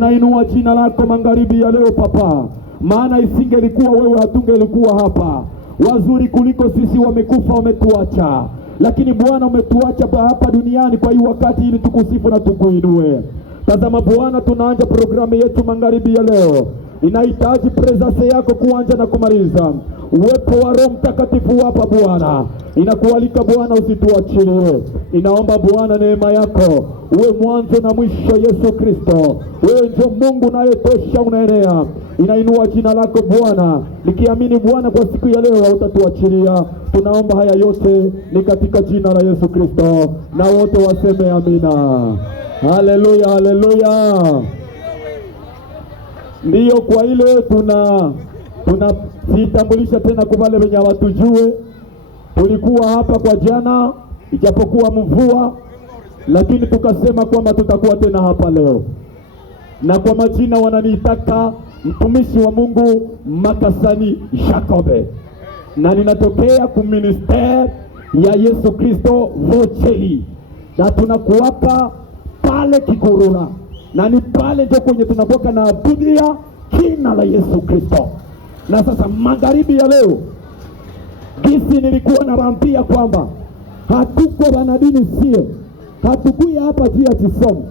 Tunainua jina lako magharibi ya leo Papa, maana isingelikuwa wewe hatungelikuwa hapa. Wazuri kuliko sisi wamekufa, wametuacha, lakini Bwana umetuacha hapa duniani kwa hii wakati ili tukusifu na tukuinue. Tazama Bwana, tunaanza programu yetu magharibi ya leo. Inahitaji presence yako kuanza na kumaliza. Uwepo wa Roho Mtakatifu hapa Bwana. Inakualika Bwana, usituachilie. Inaomba Bwana neema yako uwe mwanzo na mwisho. Yesu Kristo, wewe ndio Mungu unayetosha, unaenea. Inainua jina lako Bwana, nikiamini Bwana kwa siku ya leo hautatuachilia. Tunaomba haya yote ni katika jina la Yesu Kristo, na wote waseme amina. Haleluya, haleluya. Ndiyo, kwa ile tunajitambulisha tena kwa wale wenye watujue. Tulikuwa hapa kwa jana, ijapokuwa mvua, lakini tukasema kwamba tutakuwa tena hapa leo. Na kwa majina wananiitaka mtumishi wa Mungu Makasani Jacobe, na ninatokea kuministeri ya Yesu Kristo Vocheli, na tunakuwapa pale Kikurura, na ni pale ndio kwenye tunapoka na abudia jina la Yesu Kristo. Na sasa magharibi ya leo, gisi nilikuwa nawaambia kwamba hatuko wanadini, sie hatukuya hapa juu ya kisomo,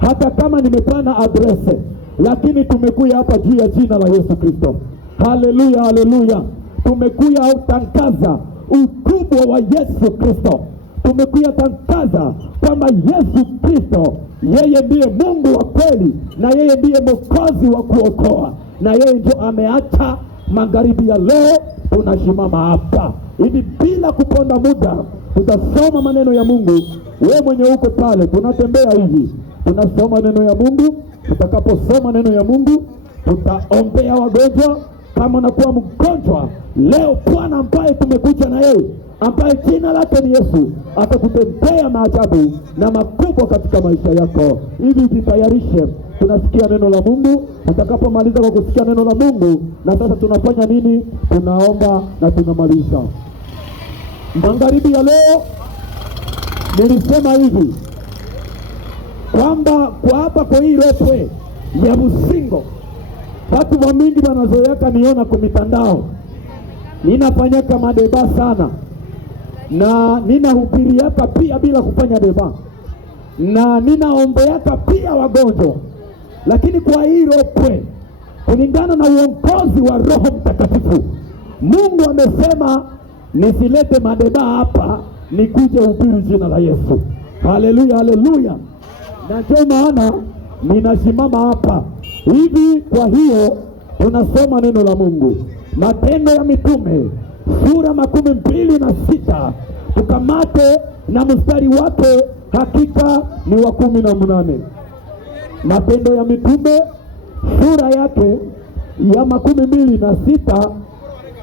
hata kama nimepana adrese, lakini tumekuya hapa juu ya jina la Yesu Kristo. Haleluya, haleluya. Tumekuya tangaza ukubwa wa Yesu Kristo. Tumekuya tangaza kwamba Yesu Kristo yeye ndiye Mungu wa kweli, na yeye ndiye Mwokozi wa kuokoa, na yeye ndio ameacha. Magharibi ya leo tunashimama hapa hivi bila kuponda muda, tutasoma maneno ya Mungu. Wewe mwenye uko pale, tunatembea hivi, tunasoma neno ya Mungu. Tutakaposoma neno ya Mungu, tutaombea wagonjwa. Kama unakuwa mgonjwa leo, Bwana ambaye tumekuja na yeye, ambaye jina lake ni Yesu, atakutendea maajabu na makubwa katika maisha yako. Hivi jitayarishe, tunasikia neno la Mungu. Tutakapomaliza kwa kusikia neno la Mungu, na sasa tunafanya nini? Tunaomba na tunamaliza. Magharibi ya leo nilisema hivi kwamba kwa hapa kwa hii rotwe ya Busingo, watu wa mingi wanazoeka niona kwa mitandao. Ninafanyaka madeba sana, na ninahubiriaka pia bila kufanya deba, na ninaombeaka pia wagonjwa. Lakini kwa hii rotwe, kulingana na uongozi wa Roho Mtakatifu, Mungu amesema nisilete madeba hapa, nikuje hubiri jina la Yesu. Haleluya, haleluya. Na ndio maana ninasimama hapa hivi. Kwa hiyo tunasoma neno la Mungu, Matendo ya Mitume sura 26, tukamate na mstari wake, hakika ni wa 18. Matendo ya Mitume sura yake ya 26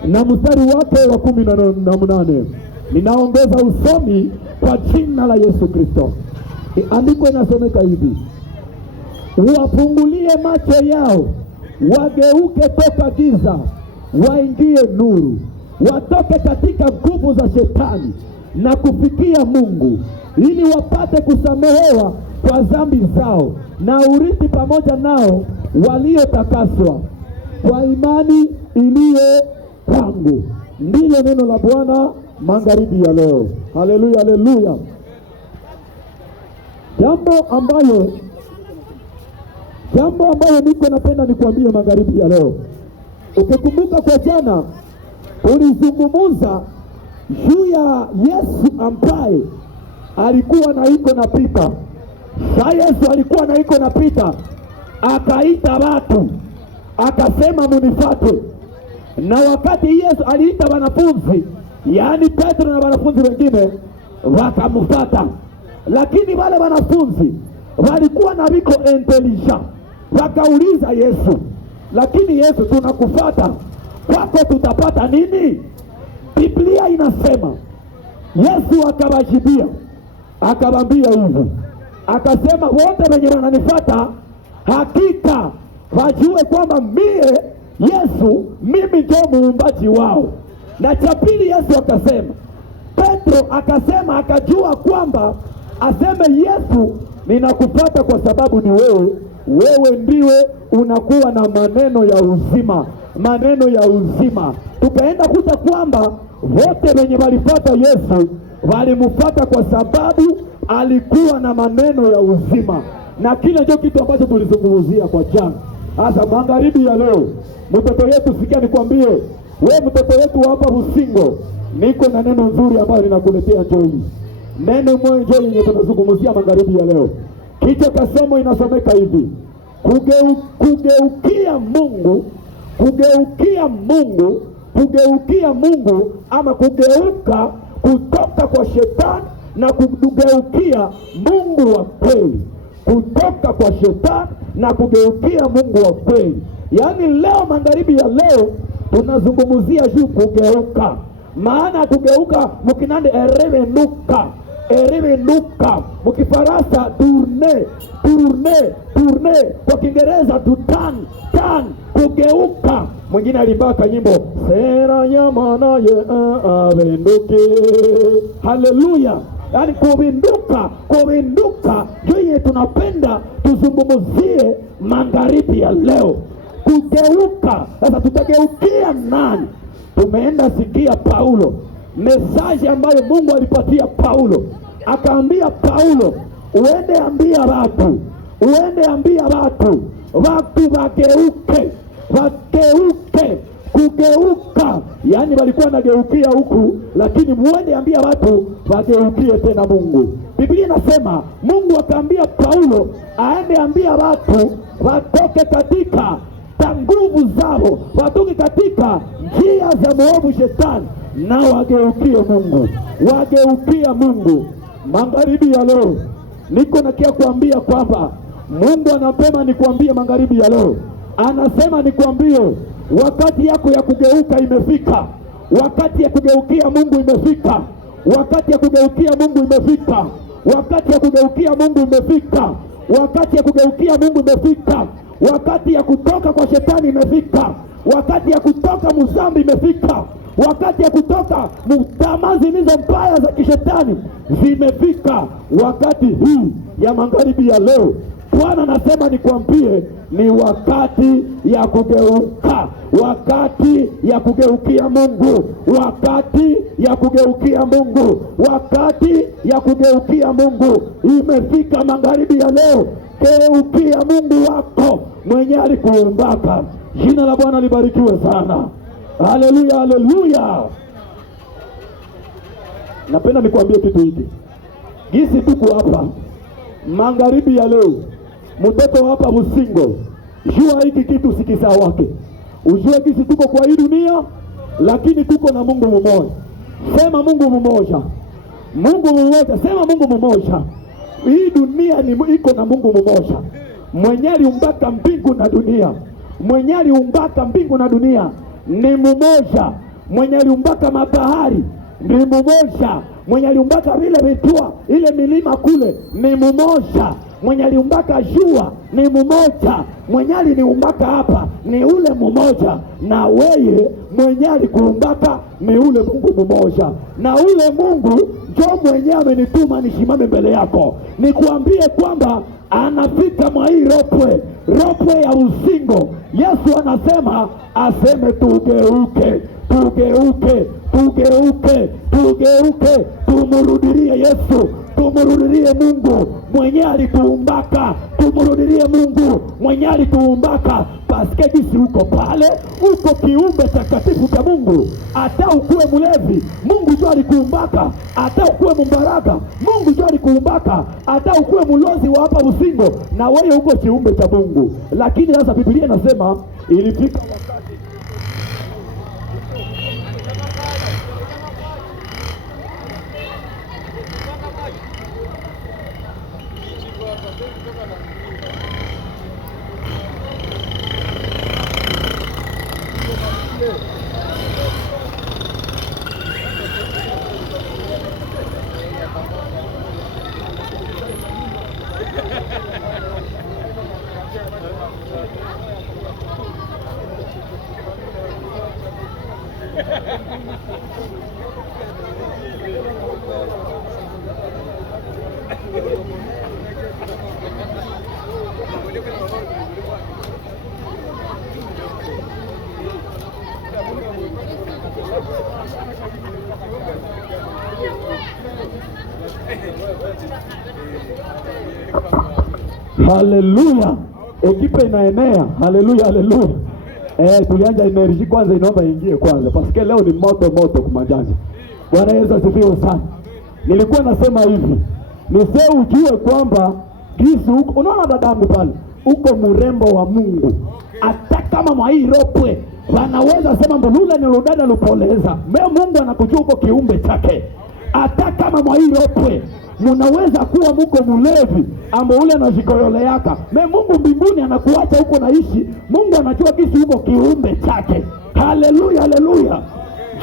na mstari wake wa 18. Ninaongeza usomi kwa jina la Yesu Kristo. Andiko inasomeka hivi: wafungulie macho yao, wageuke toka giza, waingie nuru, watoke katika nguvu za shetani na kufikia Mungu, ili wapate kusamehewa kwa dhambi zao na urithi pamoja nao waliotakaswa kwa imani iliyo kwangu. Ndilo neno la Bwana magharibi ya leo. Haleluya, haleluya. Jambo ambayo niko napenda nikwambie magharibi ya leo. Ukikumbuka kwa jana ulizungumuza juu ya Yesu ambaye alikuwa na iko napita. Yesu alikuwa na iko napita, akaita watu akasema munifuate. Na wakati Yesu aliita wanafunzi, yaani Petro na wanafunzi wengine, wakamfuata. Lakini wale wanafunzi walikuwa na wiko intelligent, wakauliza Yesu, lakini Yesu, tunakufuata, kwako tutapata nini? Biblia inasema Yesu akawajibia, akawaambia hivi, akasema wote wenye wananifuata hakika wajue kwamba Yesu mimi ndio muumbaji wao. Na cha pili Yesu akasema, Petro akasema, akajua kwamba aseme Yesu, ninakufuata kwa sababu ni wewe wewe ndiwe unakuwa na maneno ya uzima, maneno ya uzima. Tukaenda kuta kwamba wote wenye walifuata Yesu walimfuata kwa sababu alikuwa na maneno ya uzima, na kile ndio kitu ambacho tulizungumzia kwa jana. Sasa magharibi ya leo, mtoto yetu, sikia nikwambie, we mtoto yetu hapa Busingo, niko na neno nzuri ambayo ninakuletea Joy. Neno moja yenye tunazungumzia magharibi ya leo. Kichwa cha somo inasomeka hivi: kugeukia Mungu, kugeukia Mungu, kugeukia Mungu, ama kugeuka kutoka kwa shetani na kugeukia Mungu wa kweli. Kutoka kwa shetani na kugeukia Mungu wa kweli. Yaani leo magharibi ya leo tunazungumzia juu kugeuka. Maana kugeuka mkinande erevenuka, erevenuka, mkifarasa tourner, tourner, tourner, kwa Kiingereza to turn, turn, kugeuka. Mwingine alimbaka nyimbo sera nyamana ye avenduke. Haleluya. Yaani kuvinduka, kuvinduka ndio tunapenda tuzungumzie magharibi ya leo. Kugeuka. Sasa tutageukia nani? Tumeenda sikia Paulo, mesaji ambayo Mungu alipatia Paulo. Akaambia Paulo, uende ambia watu, uende ambia watu, watu wageuke, wageuke. Kugeuka, yani walikuwa nageukia huku, lakini muende ambia watu wageukie tena Mungu. Biblia inasema Mungu akaambia Paulo aende ambia watu watoke katika nguvu zao, watoke katika njia za mwovu shetani na wageukie Mungu, wageukie Mungu. Magharibi ya leo niko nakia kuambia kwamba Mungu anapema nikwambie magharibi ya leo, anasema nikwambie wakati yako ya kugeuka imefika. Wakati ya kugeukia Mungu imefika. Wakati ya kugeukia Mungu imefika. Wakati ya kugeukia Mungu imefika. Wakati ya kugeukia Mungu imefika. Wakati ya kutoka kwa shetani imefika. Wakati ya kutoka muzambi imefika. Wakati ya kutoka mutamaa zilizo mbaya za kishetani zimefika. Wakati hii ya magharibi ya leo Bwana anasema nikwambie ni wakati ya kugeuka, wakati ya kugeukia Mungu, wakati ya kugeukia Mungu, wakati ya kugeukia Mungu imefika magharibi ya leo. Geukia Mungu wako mwenye alikuumbaka. Jina la Bwana libarikiwe sana. Haleluya, haleluya. Napenda nikwambie kitu hiki. Gisi tuko hapa magharibi ya leo, mtoto hapa Busingo, jua hiki kitu sikisa wake. Ujue gisi tuko kwa hii dunia, lakini tuko na Mungu mmoja. Sema Mungu mmoja. Mungu mmoja, sema Mungu mmoja. Hii dunia ni iko na Mungu mmoja. Mwenye aliumbaka mbingu na dunia, mwenye aliumbaka mbingu na dunia ni mmoja. Mwenye aliumbaka mabahari ni mmoja. Mwenye aliumbaka vile vitua, ile milima kule ni mmoja. Mwenye aliumbaka jua ni mmoja. Mwenye aliniumbaka hapa ni ule mmoja. Na weye mwenye alikuumbaka ni ule Mungu mmoja. Na ule Mungu ndio mwenye amenituma nishimame mbele yako nikuambie kwamba anafika mwa hii ropwe ya Busingo. Yesu anasema aseme tugeuke, tugeuke, tugeuke, tugeuke, tumurudilie Yesu, tumurudilie Mungu mwenye alituumbaka, tumurudilie Mungu mwenye alituumbaka. Paske gisi uko pale, uko kiumbe takatifu cha Mungu. Hata ukuwe mlevi, Mungu ndio alikuumbaka. Hata ukuwe mbaraka, Mungu ndio alikuumbaka. Hata ukuwe mlozi wa hapa Busingo, na wewe uko kiumbe cha Mungu. Lakini sasa Biblia inasema ilifika wakati Haleluya. Ekipe inaenea. Haleluya, haleluya. Tulianja energy kwanza, inaomba ingie kwanza. Paske leo ni moto kumajanja. Bwana Yesu asifiwe sana. Nilikuwa nasema hivi, nisee ujue kwamba gizu huko, unaona dadangu pale, uko murembo wa Mungu. Hata kama mwairopwe, wanaweza sema mbulule ni rudada lupoleza. Mungu anakujua uko kiumbe chake. Hata kama mwairopwe, munaweza kuwa muko mulevi ama ule na jikoyole yaka. Mungu mbinguni anakuacha huko naishi. Mungu anajua kisi huko kiumbe chake. Haleluya, haleluya.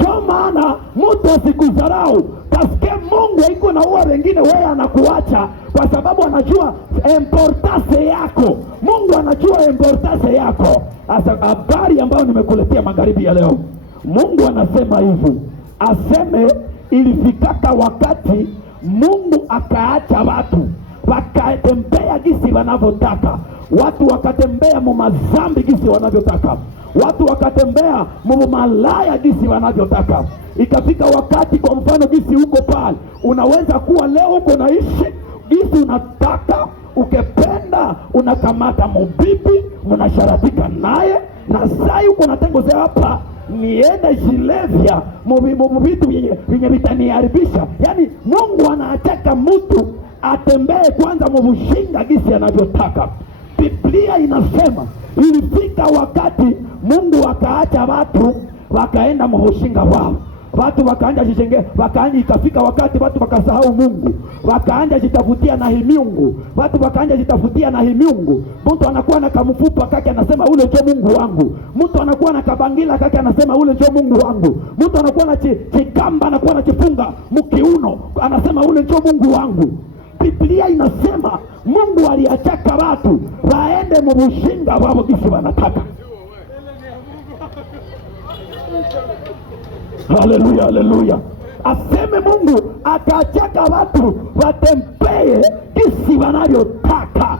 Kwa maana mtu asikudharau. Paske Mungu iko na uwa wengine wewe anakuacha kwa sababu anajua importance yako. Mungu anajua importance yako. Asa habari ambayo nimekuletea magharibi ya leo, Mungu anasema hivi, aseme ilifikaka wakati Mungu akaacha watu wakatembea gisi wanavyotaka. Watu wakatembea mumazambi gisi wanavyotaka. Watu wakatembea mumalaya gisi wanavyotaka. Ikafika wakati, kwa mfano gisi huko pale, unaweza kuwa leo uko naishi gisi unataka, ukependa unakamata mubibi, mnasharatika naye, na sai uko natengozea hapa niende jilevya mubitu vyenye vitaniharibisha. Yani Mungu anataka mtu atembee kwanza mubushinga gisi anavyotaka. Biblia inasema ilifika wakati Mungu akaacha watu wakaenda mubushinga wao. Watu wakaanja jishenge, ikafika wakati watu wakasahau Mungu, wakaanja jitafutia na himiungu. Watu wakaanja jitafutia na himiungu. Mtu anakuwa na kamfupa kake anasema ule ndio Mungu wangu. Mtu anakuwa na kabangila kake anasema ule ndio Mungu wangu. Mtu anakuwa na chikamba anakuwa na kifunga mkiuno anasema ule ndio Mungu wangu. Biblia inasema Mungu aliachaka watu waende mubushinga wao kisi wanataka. Haleluya, haleluya. Aseme Mungu akachaka watu watembee kisi wanavyotaka.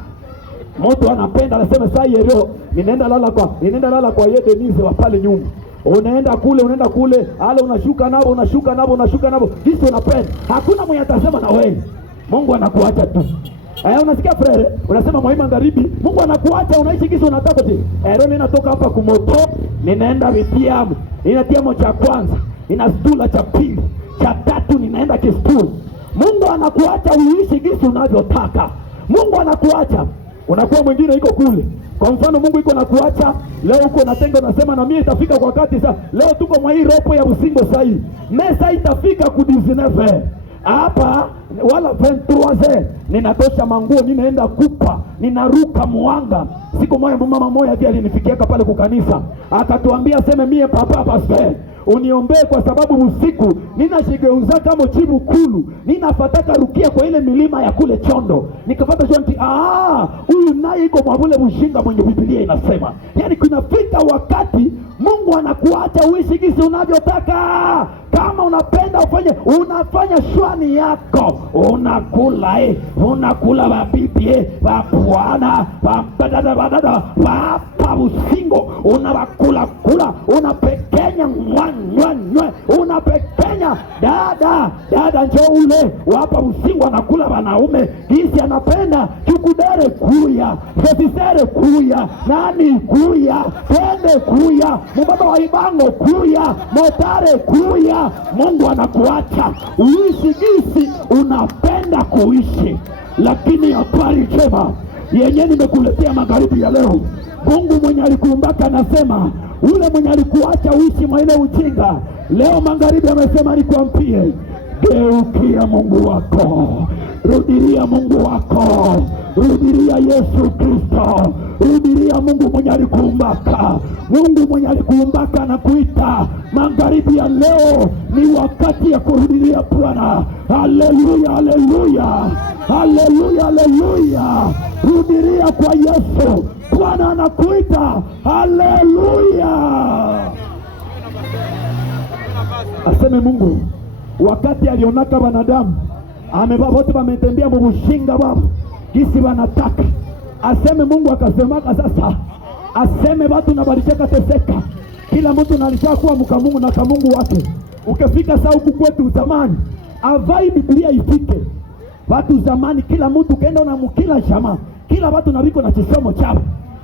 Mtu anapenda anasema sai leo ninaenda lala kwa yeye Denise wa pale nyumba. Unaenda kule, ale unashuka nabo kisi unapenda. Hakuna mwenye atasema na wewe. Mungu anakuacha tu. Unasikia frere? Unasema mwa magharibi, Mungu anakuacha unaishi kisi unataka tu. Leo ninatoka hapa kumoto, ninaenda Vitiamu. Ninatiamo cha kwanza, nina stula cha pili, cha tatu ninaenda kistuli. Mungu anakuacha uishi kisi unavyotaka. Mungu anakuacha. Unakuwa mwingine iko kule. Kwa mfano Mungu iko nakuacha, leo uko natenga unasema na mimi itafika kwa wakati sasa. Leo tuko mwa hii ropo ya usingo sahi. Mesa itafika ku 19. Hapa wala 23 ninatosha manguo, ninaenda kupa, ninaruka Mwanga. Siku moja mama moja pia alinifikiaka pale kwa kanisa, akatuambia sema mie papa pastor uniombee kwa sababu usiku ninashigeuza kama chibu kulu, ninafataka rukia kwa ile milima ya kule Chondo. Nikapata shonti, huyu naye iko mwabule mshinga mwenye Biblia inasema. Yani kunafika wakati Mungu anakuacha uishi kisi unavyotaka. Kama unapenda unafanya shwani yako, unakula wabibi, wabwana, wabadada, wapa usingo, unawakula, unapekenya unapekenya dada njoo ule, wapa usingo anakula wanaume, kisi anapenda chukudere kuya, fesisere kuya, nani kuya, tende kuya, mbaba wa Ibango kuya, motare kuya. Mungu anakuacha uishi gisi unapenda kuishi. Lakini habari njema yenye nimekuletea magharibi ya leo, Mungu mwenye alikuumbaka anasema ule mwenye alikuacha uishi mwa ile ujinga, leo magharibi amesema nikwambie, geukia Mungu wako, rudilia Mungu wako, rudilia Yesu Kristo, rudilia Mungu mwenye alikuumbaka. Mungu mwenye alikuumbaka anakuita magharibi ya leo, ni wakati ya kurudilia Bwana. Haleluya, haleluya, haleluya, haleluya. Rudilia kwa Yesu, Bwana anakuita. Haleluya. Aseme Mungu wakati alionaka wanadamu wote wametembea mubushinga wao kisi wanataka. Aseme Mungu akasemaka sasa, aseme watu na walicheka teseka, kila mtu nalisha kuwa mkamungu na kamungu wake. Ukifika saa huku kwetu zamani, avai Biblia ifike. Watu zamani kila mtu kaenda na mkila shama, kila watu na viko na chisomo chao.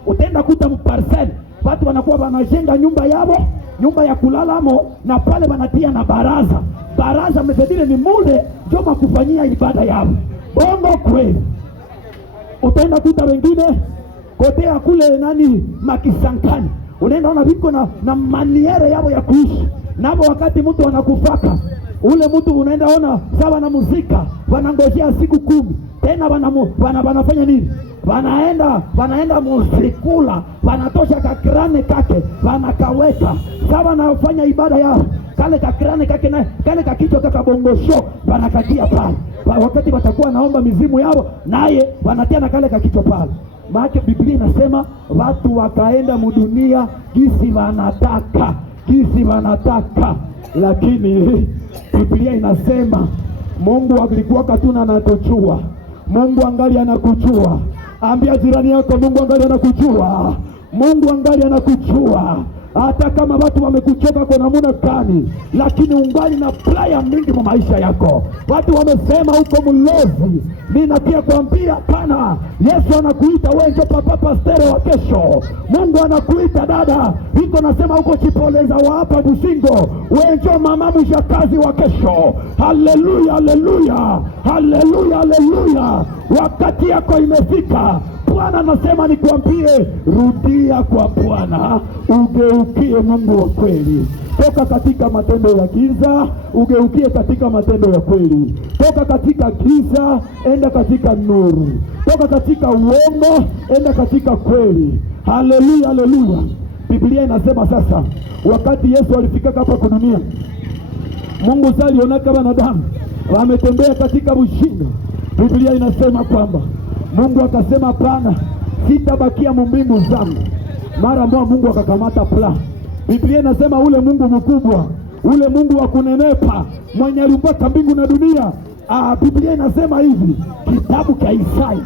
Utaenda kuta mparcel watu wanakuwa wanajenga nyumba yao, nyumba ya kulalamo, na pale wanatia na baraza mezedile ni mule joma kufanyia ibada yao. Bongo kweli. Utaenda kuta wengine kotea kule Makisankani, unaenda ona viko na maniere yao ya kuishi. Nabo wakati mtu anakufaka, ule mtu unaenda ona sawa na muzika, wanangojea siku 10. Tena wanafanya nini? Wanaenda musikula, wanatosha kakrane kake, wanakaweka. Sawa na ufanya ibada yao, kale kakrane kake na kale kakichwa kakabongosho, wanakatia pale. Wakati watakuwa naomba mizimu yao, naye wanatia na kale kakichwa pale. Maana Biblia inasema watu wakaenda mudunia kisi wanataka. Lakini Biblia inasema Mungu alikuwa katuna anatujua. Mungu angali anakujua. Ambia jirani yako, Mungu angali anakujua. Mungu angali anakujua. Hata kama watu wamekuchoka kwa namna gani, lakini ungali na playa mingi kwa maisha yako. Watu wamesema uko mlozi, mimi natia kuambia pana. Yesu anakuita wewe, ndio papa pastere wa kesho. Mungu anakuita dada, iko nasema uko chipoleza wa hapa Busingo, wewe ndio mama mshakazi wa kesho. Haleluya, haleluya, haleluya, haleluya. Wakati yako imefika. Bwana anasema nikuambie, rudia kwa Bwana, ugeukie Mungu wa kweli. Toka katika matendo ya giza, ugeukie katika matendo ya kweli. Toka katika giza, enda katika nuru. Toka katika uongo, enda katika kweli. Haleluya, haleluya. Biblia inasema sasa, wakati Yesu alifika hapa kwa dunia, Mungu sasa aliona kama wanadamu wametembea katika ushinda. Biblia inasema kwamba Mungu akasema hapana, sitabakia mbingu zangu. Mara moja Mungu akakamata plan. Biblia inasema ule Mungu mkubwa, ule Mungu wa kunenepa, mwenye aliumba mbingu na dunia. Biblia inasema hivi, kitabu cha Isaya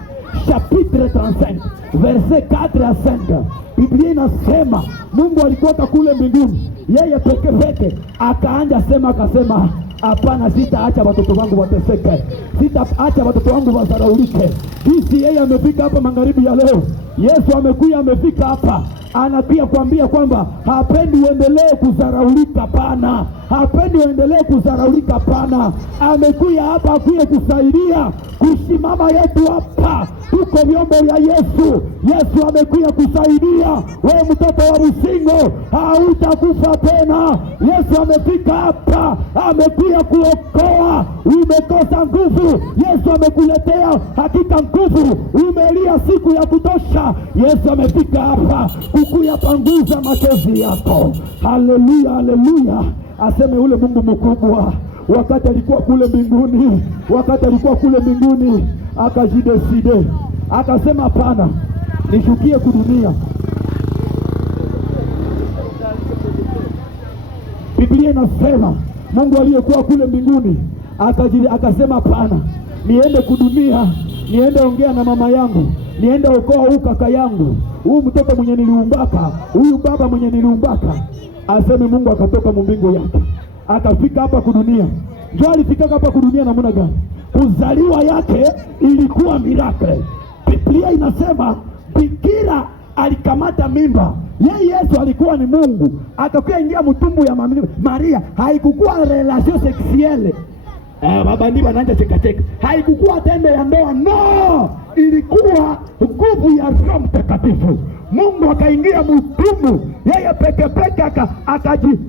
chapitre 35 verset 4 à 5. Biblia inasema Mungu alikuwa kule mbinguni, yeye peke akaanja sema, akasema hapana, sitaacha watoto wangu wateseke, sitaacha watoto wangu wasaraulike. Hisi yeye amefika hapa magharibi ya leo. Yesu amefika hapa, anatia kuambia kwamba hapendi uendelee kuzaraulika pana. Hapendi uendelee kuzaraulika pana. Amekuja hapa akuye kusaidia kusimama yetu hapa. Tuko vyombo vya Yesu. Yesu amekuja kusaidia. Wewe mtoto wa Busingo, hautakufa tena. Yesu amefika hapa, amekuja kuokoa. Umekosa nguvu, Yesu amekuletea hakika nguvu. Umelia siku ya kutosha, Yesu amefika hapa kukuya panguza machozi yako. Haleluya, haleluya. Aseme ule Mungu mkubwa, wakati alikuwa kule mbinguni, akajideside, akasema hapana, nishukie kudunia. Biblia inasema Mungu aliyekuwa kule mbinguni akasema hapana, niende kudunia, niende ongea na mama yangu, niende okoa huyu kaka yangu, huyu mtoto mwenye niliumbaka, huyu baba mwenye niliumbaka. Aseme Mungu akatoka mbingu yake, akafika hapa kudunia. Ndio alifika hapa kudunia namna gani? Kuzaliwa yake ilikuwa miracle. Biblia inasema bikira alikamata mimba. Yeye Yesu alikuwa ni Mungu, akakuja ingia mtumbu ya Maria. Haikukuwa relation sexuelle. Baba ndiba nanja cheka. Haikukuwa tendo ya ndoa, no! Ilikuwa nguvu ya Roho Mtakatifu. Mungu akaingia mtumbu, yeye peke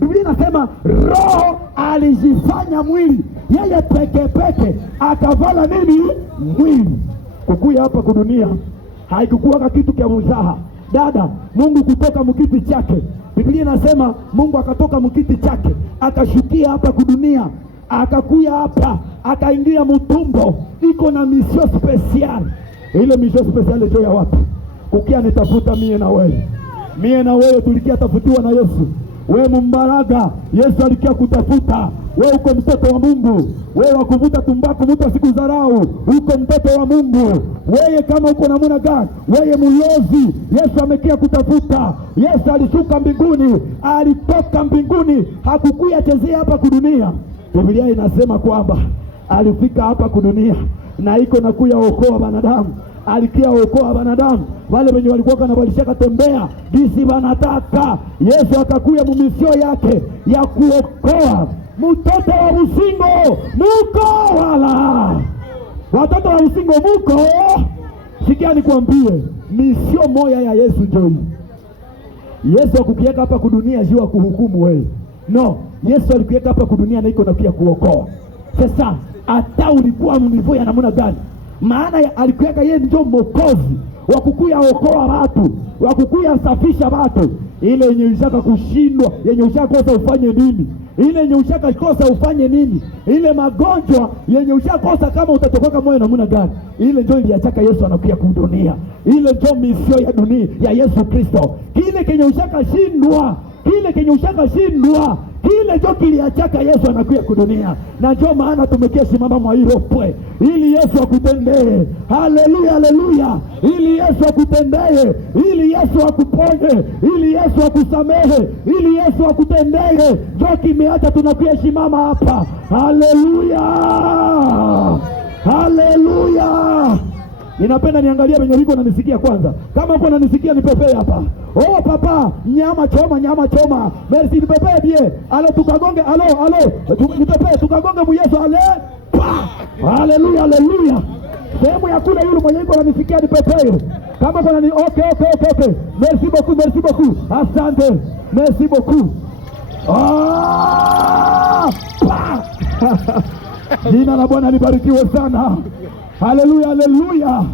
Biblia inasema Roho alijifanya mwili. Yeye peke akavala nini? Mwili. Kukuya hapa kudunia haikukuwa kitu kia mzaha. Dada, Mungu kutoka mkiti chake. Biblia inasema Mungu akatoka mkiti chake, akashukia hapa kudunia, akakuya hapa, akaingia mtumbo. Iko na mission special. Ile mission special ndio ya wapi? Kukia nitafuta mie na wewe tulikia tafutiwa na Yesu. Wewe mbaraga, Yesu alikia kutafuta. Wewe uko mtoto wa Mungu. Wewe wakuvuta tumbaku mtu asikudharau. Uko mtoto wa Mungu. Wewe kama uko namna gani? Wewe mlozi, Yesu amekia kutafuta. Yesu alishuka mbinguni, alitoka mbinguni, hakukuya chezea hapa kudunia. Biblia inasema kwamba alifika hapa kudunia na iko na kuya okoa wanadamu. alikia okoa wanadamu wale wenye walikuwa na walishaka tembea disi wanataka. Yesu akakuya mumisio yake ya kuokoa. Mtoto wa usingo muko wala watoto wa usingo muko. Sikia nikwambie, misio moya ya Yesu njoi. Yesu akukieka hapa kudunia jua kuhukumu wewe. No, Yesu alikuweka hapa kudunia na iko na pia kuokoa. Sasa hata ulikuwa mnivo ya namna gani, maana alikuweka yeye ndio mwokozi wa kukuya okoa watu, wa kukuya safisha watu. Ile yenye ushaka kushindwa, yenye ushaka kosa ufanye nini? Ile yenye ushaka kosa ufanye nini? Ile magonjwa yenye ushaka kosa kama utatokoka moyo namna gani? Ile ndio iliachaka Yesu anakuja kudunia. Ile ndio misio ya dunia ya Yesu Kristo. Kile kenye ushaka shindwa, kile kenye ushaka shindwa, kile ndio kiliachaka Yesu anakuja kudunia. Na ndio maana tumekia simama mwa hilo pwe, ili Yesu akutendee. Haleluya, haleluya. Ili Yesu akutendee, ili Yesu akuponye, ili Yesu akusamehe, ili Yesu akutendee. Ndio kimeacha tunakuja simama hapa. Haleluya, haleluya. Ninapenda niangalia wenye wiko na nisikia kwanza. Kama uko nanisikia nipepee hapa. Oh papa, nyama choma, nyama choma. Merci, nipepee bie. Alo tukagonge, alo. Nipepee tukagonge mu Yesu ale. Haleluya, haleluya. Sehemu ya kule yule mwenye wiko na nisikia nipepee. Kama uko nani okay. Merci beaucoup. Asante. Merci beaucoup. Jina la Bwana libarikiwe sana. Haleluya, haleluya.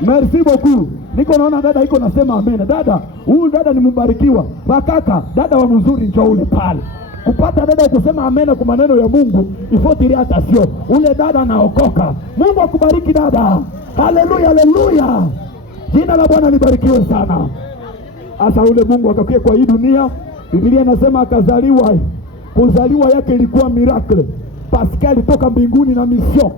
Merci beaucoup. Niko naona dada iko nasema amen. Dada, huyu dada ni mbarikiwa. Bakaka, dada wa mzuri njoo ule pale. Kupata dada kusema amen kwa maneno ya Mungu, ifotiri hata sio. Ule dada anaokoka. Mungu akubariki dada. Haleluya, haleluya. Jina la Bwana libarikiwe sana. Asa ule Mungu akakuja kwa hii dunia. Biblia inasema akazaliwa. Kuzaliwa yake ilikuwa miracle. Pascal toka mbinguni na misio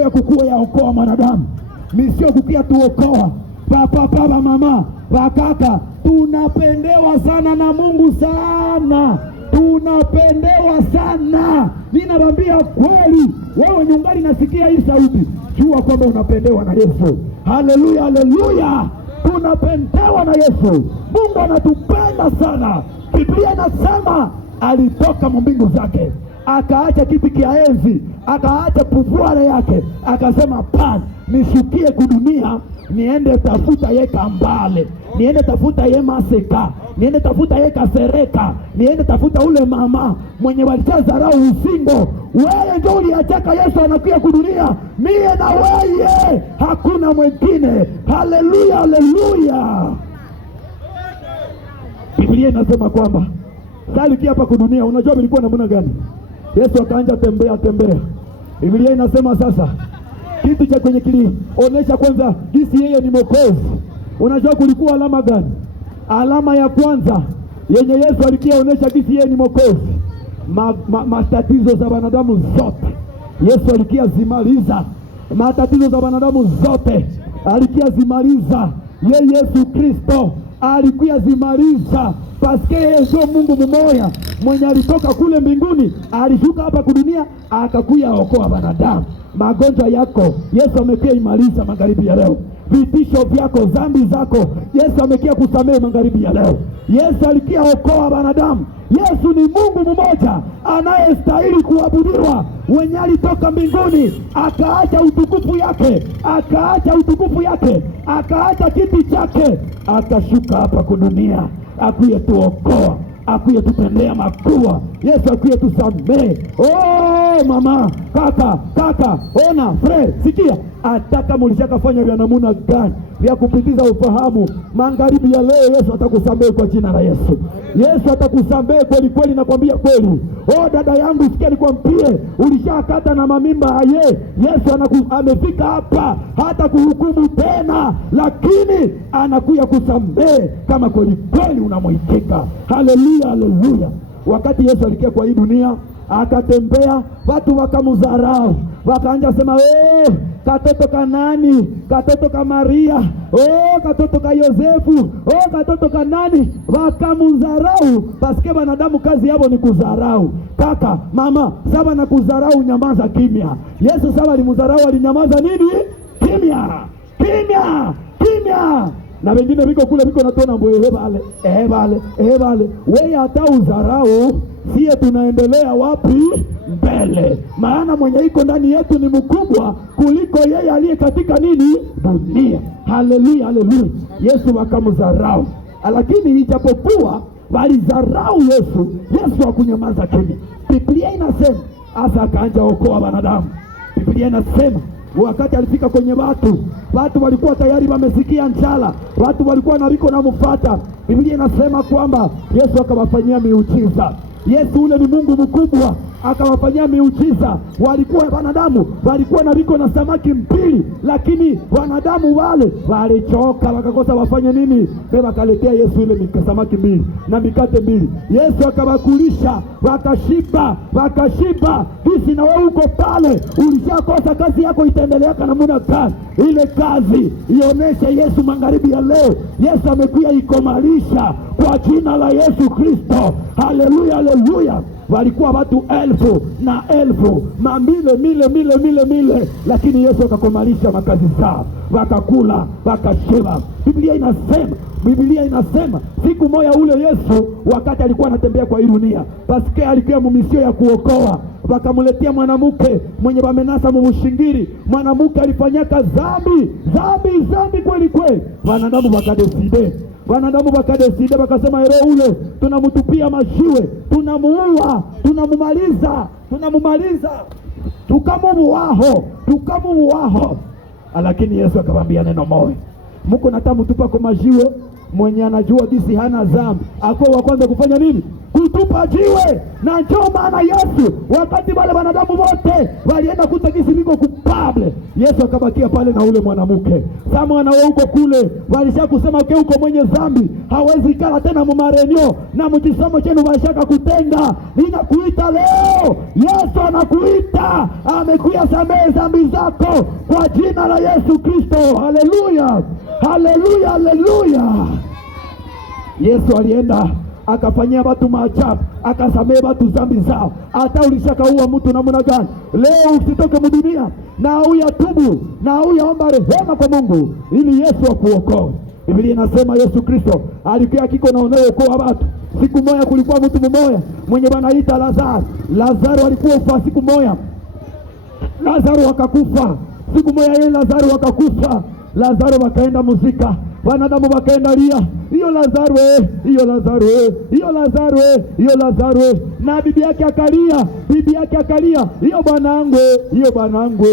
ya kukua ya okoa mwanadamu. Misio kukia tuokoa. Papa, mama, wakaka, tunapendewa sana na Mungu sana. Tunapendewa sana. Ninawambia kweli, wewe nyungali nasikia hii sauti, jua kwamba unapendewa na Yesu. Haleluya, haleluya. Tunapendewa na Yesu. Mungu anatupenda sana. Biblia inasema alitoka mbingu zake, akaacha kiti kia enzi, akaacha puvuare yake, akasema nishukie kudunia, niende tafuta ye Kambale, niende tafuta ye Maseka, niende tafuta ye Kasereka, niende tafuta ule mama mwenye walichazarau usingo. Wewe ndio uliachaka Yesu anakuja kudunia, mie na wewe, hakuna mwingine. Haleluya, haleluya. Biblia inasema kwamba salikia hapa kudunia, unajua bilikuwa namna gani? Yesu akaanza tembea. Biblia inasema sasa kitu cha kwenye kilionesha kwanza jinsi yeye ni mwokozi. Unajua kulikuwa alama gani? Alama ya kwanza yenye Yesu alikionyesha jinsi yeye ni mwokozi, matatizo za wanadamu zote Yesu alikia zimaliza. Matatizo za wanadamu zote alikia zimaliza. Yesu Kristo alikuwa zimaliza. Paske Yesu Mungu mmoja mwenye alitoka kule mbinguni alishuka hapa kudunia akakuya okoa wanadamu. Magonjwa yako Yesu amekia imaliza magharibi ya leo. Vitisho vyako, dhambi zako Yesu amekia kusamehe magharibi ya leo. Yesu alikia okoa wanadamu. Yesu ni Mungu mmoja anayestahili kuabudiwa, mwenye alitoka mbinguni akaacha utukufu yake, akaacha kiti chake, akashuka hapa kudunia, akuye tuokoa, akuye tutendea makubwa. Yesu akuye tusamehe. Oh mama, kaka, ona, fre, sikia. Ataka mulishakafanya vya namuna gani vya kupitiza ufahamu, magharibi ya leo Yesu atakusamehe kwa jina la Yesu. Yesu atakusamehe kweli kweli, nakwambia kweli. Oh dada yangu, sikia nikwambie, ulishakata na mamimba aye. Yesu amefika hapa hata kuhukumu tena, lakini anakuja kusamehe kama kweli kweli unamwitika. Haleluya, haleluya. Wakati Yesu alikia kwa hii dunia akatembea, watu wakamudharau, wakaanza sema katoto ka nani, katoto ka Maria, katoto ka Yosefu, katoto ka nani, wakamudharau. Paske wanadamu kazi yao ni kudharau. Kaka, mama, sawa na kudharau, nyamaza kimya. Yesu sawa alimudharau, alinyamaza nini? Kimya. kimya kimya, na wengine viko kule viko natona mbo bale wewe hata udharau. Sie tunaendelea wapi? Mbele, maana mwenye iko ndani yetu ni mkubwa kuliko yeye aliye katika nini? Dunia. Haleluya, haleluya. Yesu wakamdharau, lakini ijapokuwa walidharau Yesu, Yesu hakunyamaza kimya. Biblia inasema asa akaanza okoa wanadamu. Biblia inasema wakati alifika kwenye watu walikuwa tayari wamesikia njala, watu walikuwa na viko na mfuata. Biblia inasema kwamba Yesu akawafanyia miujiza. Yesu ule ni Mungu mkubwa, akawafanyia miujiza. Walikuwa wanadamu walikuwa na viko na samaki 2, lakini wanadamu wale walichoka, wakakosa wafanye nini? Wakaletea Yesu ile samaki 2 na mikate 2. Yesu akawakulisha, wakashiba. Bisi na wewe uko pale, ulishakosa, kazi yako itaendelea namna gani? Ile kazi ioneshe Yesu magharibi ya leo. Yesu amekuja ikomalisha kwa jina la Yesu Kristo. Haleluya, haleluya. Walikuwa watu 1000 na 1000 mile, lakini Yesu akakomalisha makazi zao, wakakula, wakashiba. Biblia inasema siku moja ule Yesu wakati alikuwa anatembea kwa hii dunia, paske alikuwa mumisio ya kuokoa, wakamletea mwanamke mwenye wamenasa mumushingiri. Mwanamke alifanyaka dhambi kweli kweli. Wanadamu wakadeside wakasema, ero ule tunamutupia majiwe, tunamuua, tunamumaliza, tukamuuaho. Lakini Yesu akamwambia neno moja, muko natamutupa kwa majiwe, mwenye anajua gisi hana dhambi akuwa wa kwanza kufanya nini? Kutupa jiwe. Na njoo maana Yesu wakati wale wanadamu wote walienda kuta gisi liko kupable, Yesu akabakia pale na ule mwanamke. Sasa mwana wao uko kule, walisha kusema uko mwenye dhambi hawezi kala tena mumarenyo, na mkisomo chenu washaka kutenga. Ninakuita leo, Yesu anakuita, amekuja samehe dhambi zako kwa jina la Yesu Kristo. Haleluya, haleluya, haleluya. Yesu alienda akafanyia watu maajabu, akasamehe watu dhambi zao. Hata ulishakaua mtu namna gani, leo usitoke mdunia na uyatubu na uyaomba rehema kwa Mungu ili Yesu akuokoe. Biblia inasema Yesu Kristo alikuwa kiko na okoa watu. Siku moja kulikuwa mtu mmoja mwenye wanaita Lazaro alikuwa ufa siku moja. Lazaro akakufa. Siku moja yeye Lazaro akakufa. Lazaro wakaenda muzika, wanadamu wakaenda lia, hiyo Lazaro. Na bibi yake akalia, hiyo bwanangu.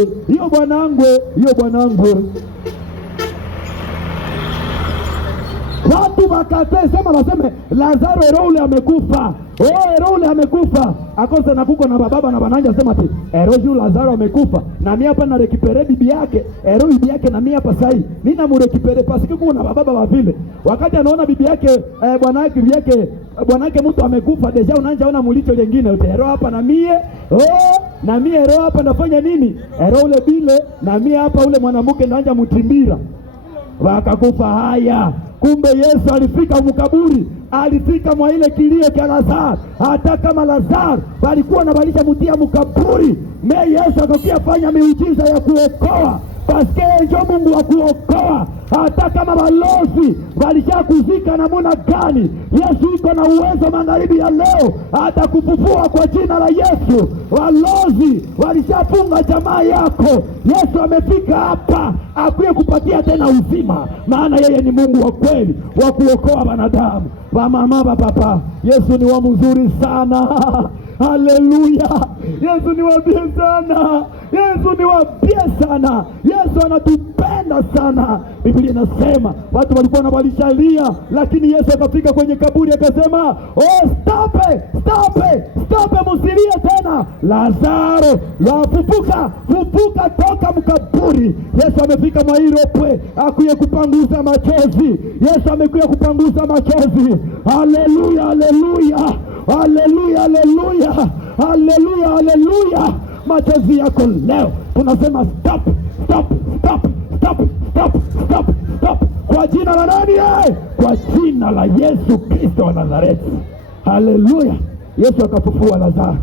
Watu wakasema waseme Lazaro ule amekufa. Ule amekufa. Akose na kuko na baba na bananja sema ati ero Lazaro amekufa. Na mimi hapa na rekipere bibi yake. Bibi yake na mimi hapa sai. Nina murekipere pasiki kuko na baba wa vile. Wakati anaona bibi yake bwanake mtu amekufa, deja unaanza mulicho lingine. Ero hapa na mie. Na mie ero hapa nafanya nini? Ero ule bile na mimi hapa ule mwanamke naanja mutimbira. Wakakufa haya. Kumbe Yesu alifika mkaburi, alifika mwa ile kilio cha Lazaro. Hata kama Lazaro walikuwa na balisha mutia mkaburi, Yesu akakia fanya miujiza ya kuokoa. Paske ndio Mungu wa kuokoa. Hata kama balozi walishakuzika namna gani, Yesu iko na uwezo magharibi ya leo hata kufufua kwa jina la Yesu. Balozi walishafunga jamaa yako, Yesu amefika hapa akuye kupatia tena uzima, maana yeye ni Mungu wa kweli wa kuokoa wanadamu. Mama papa, Yesu ni wa mzuri sana. Haleluya. Yesu ni wabie sana. Yesu anatupenda sana. Biblia inasema watu walikuwa na walishalia, lakini Yesu akafika kwenye kaburi akasema, stop, musilie tena. Lazaro, fufuka toka mkaburi. Yesu amefika mairopwe akuye kupanguza machozi. Yesu amekuja kupanguza machozi. Haleluya, haleluya. Haleluya, haleluya. Haleluya, haleluya. Machozi yako leo tunasema stop. Kwa jina la nani? Kwa jina la Yesu Kristo wa Nazareti. Haleluya. Yesu akafufua Lazaro.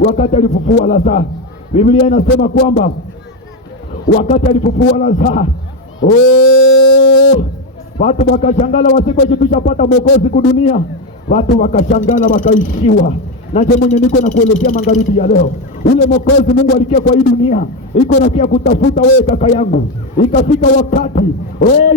Wakati alifufua Lazaro, Biblia inasema kwamba wakati alifufua Lazaro, Watu wakashangala wasikweje tushapata Mwokozi kudunia. Watu wakashangala wakaishiwa. Na je mwenye niko na kuelezea magharibi ya leo, ule Mwokozi Mungu alikia kwa hii dunia iko nakia kutafuta wewe kaka yangu. Ikafika wakati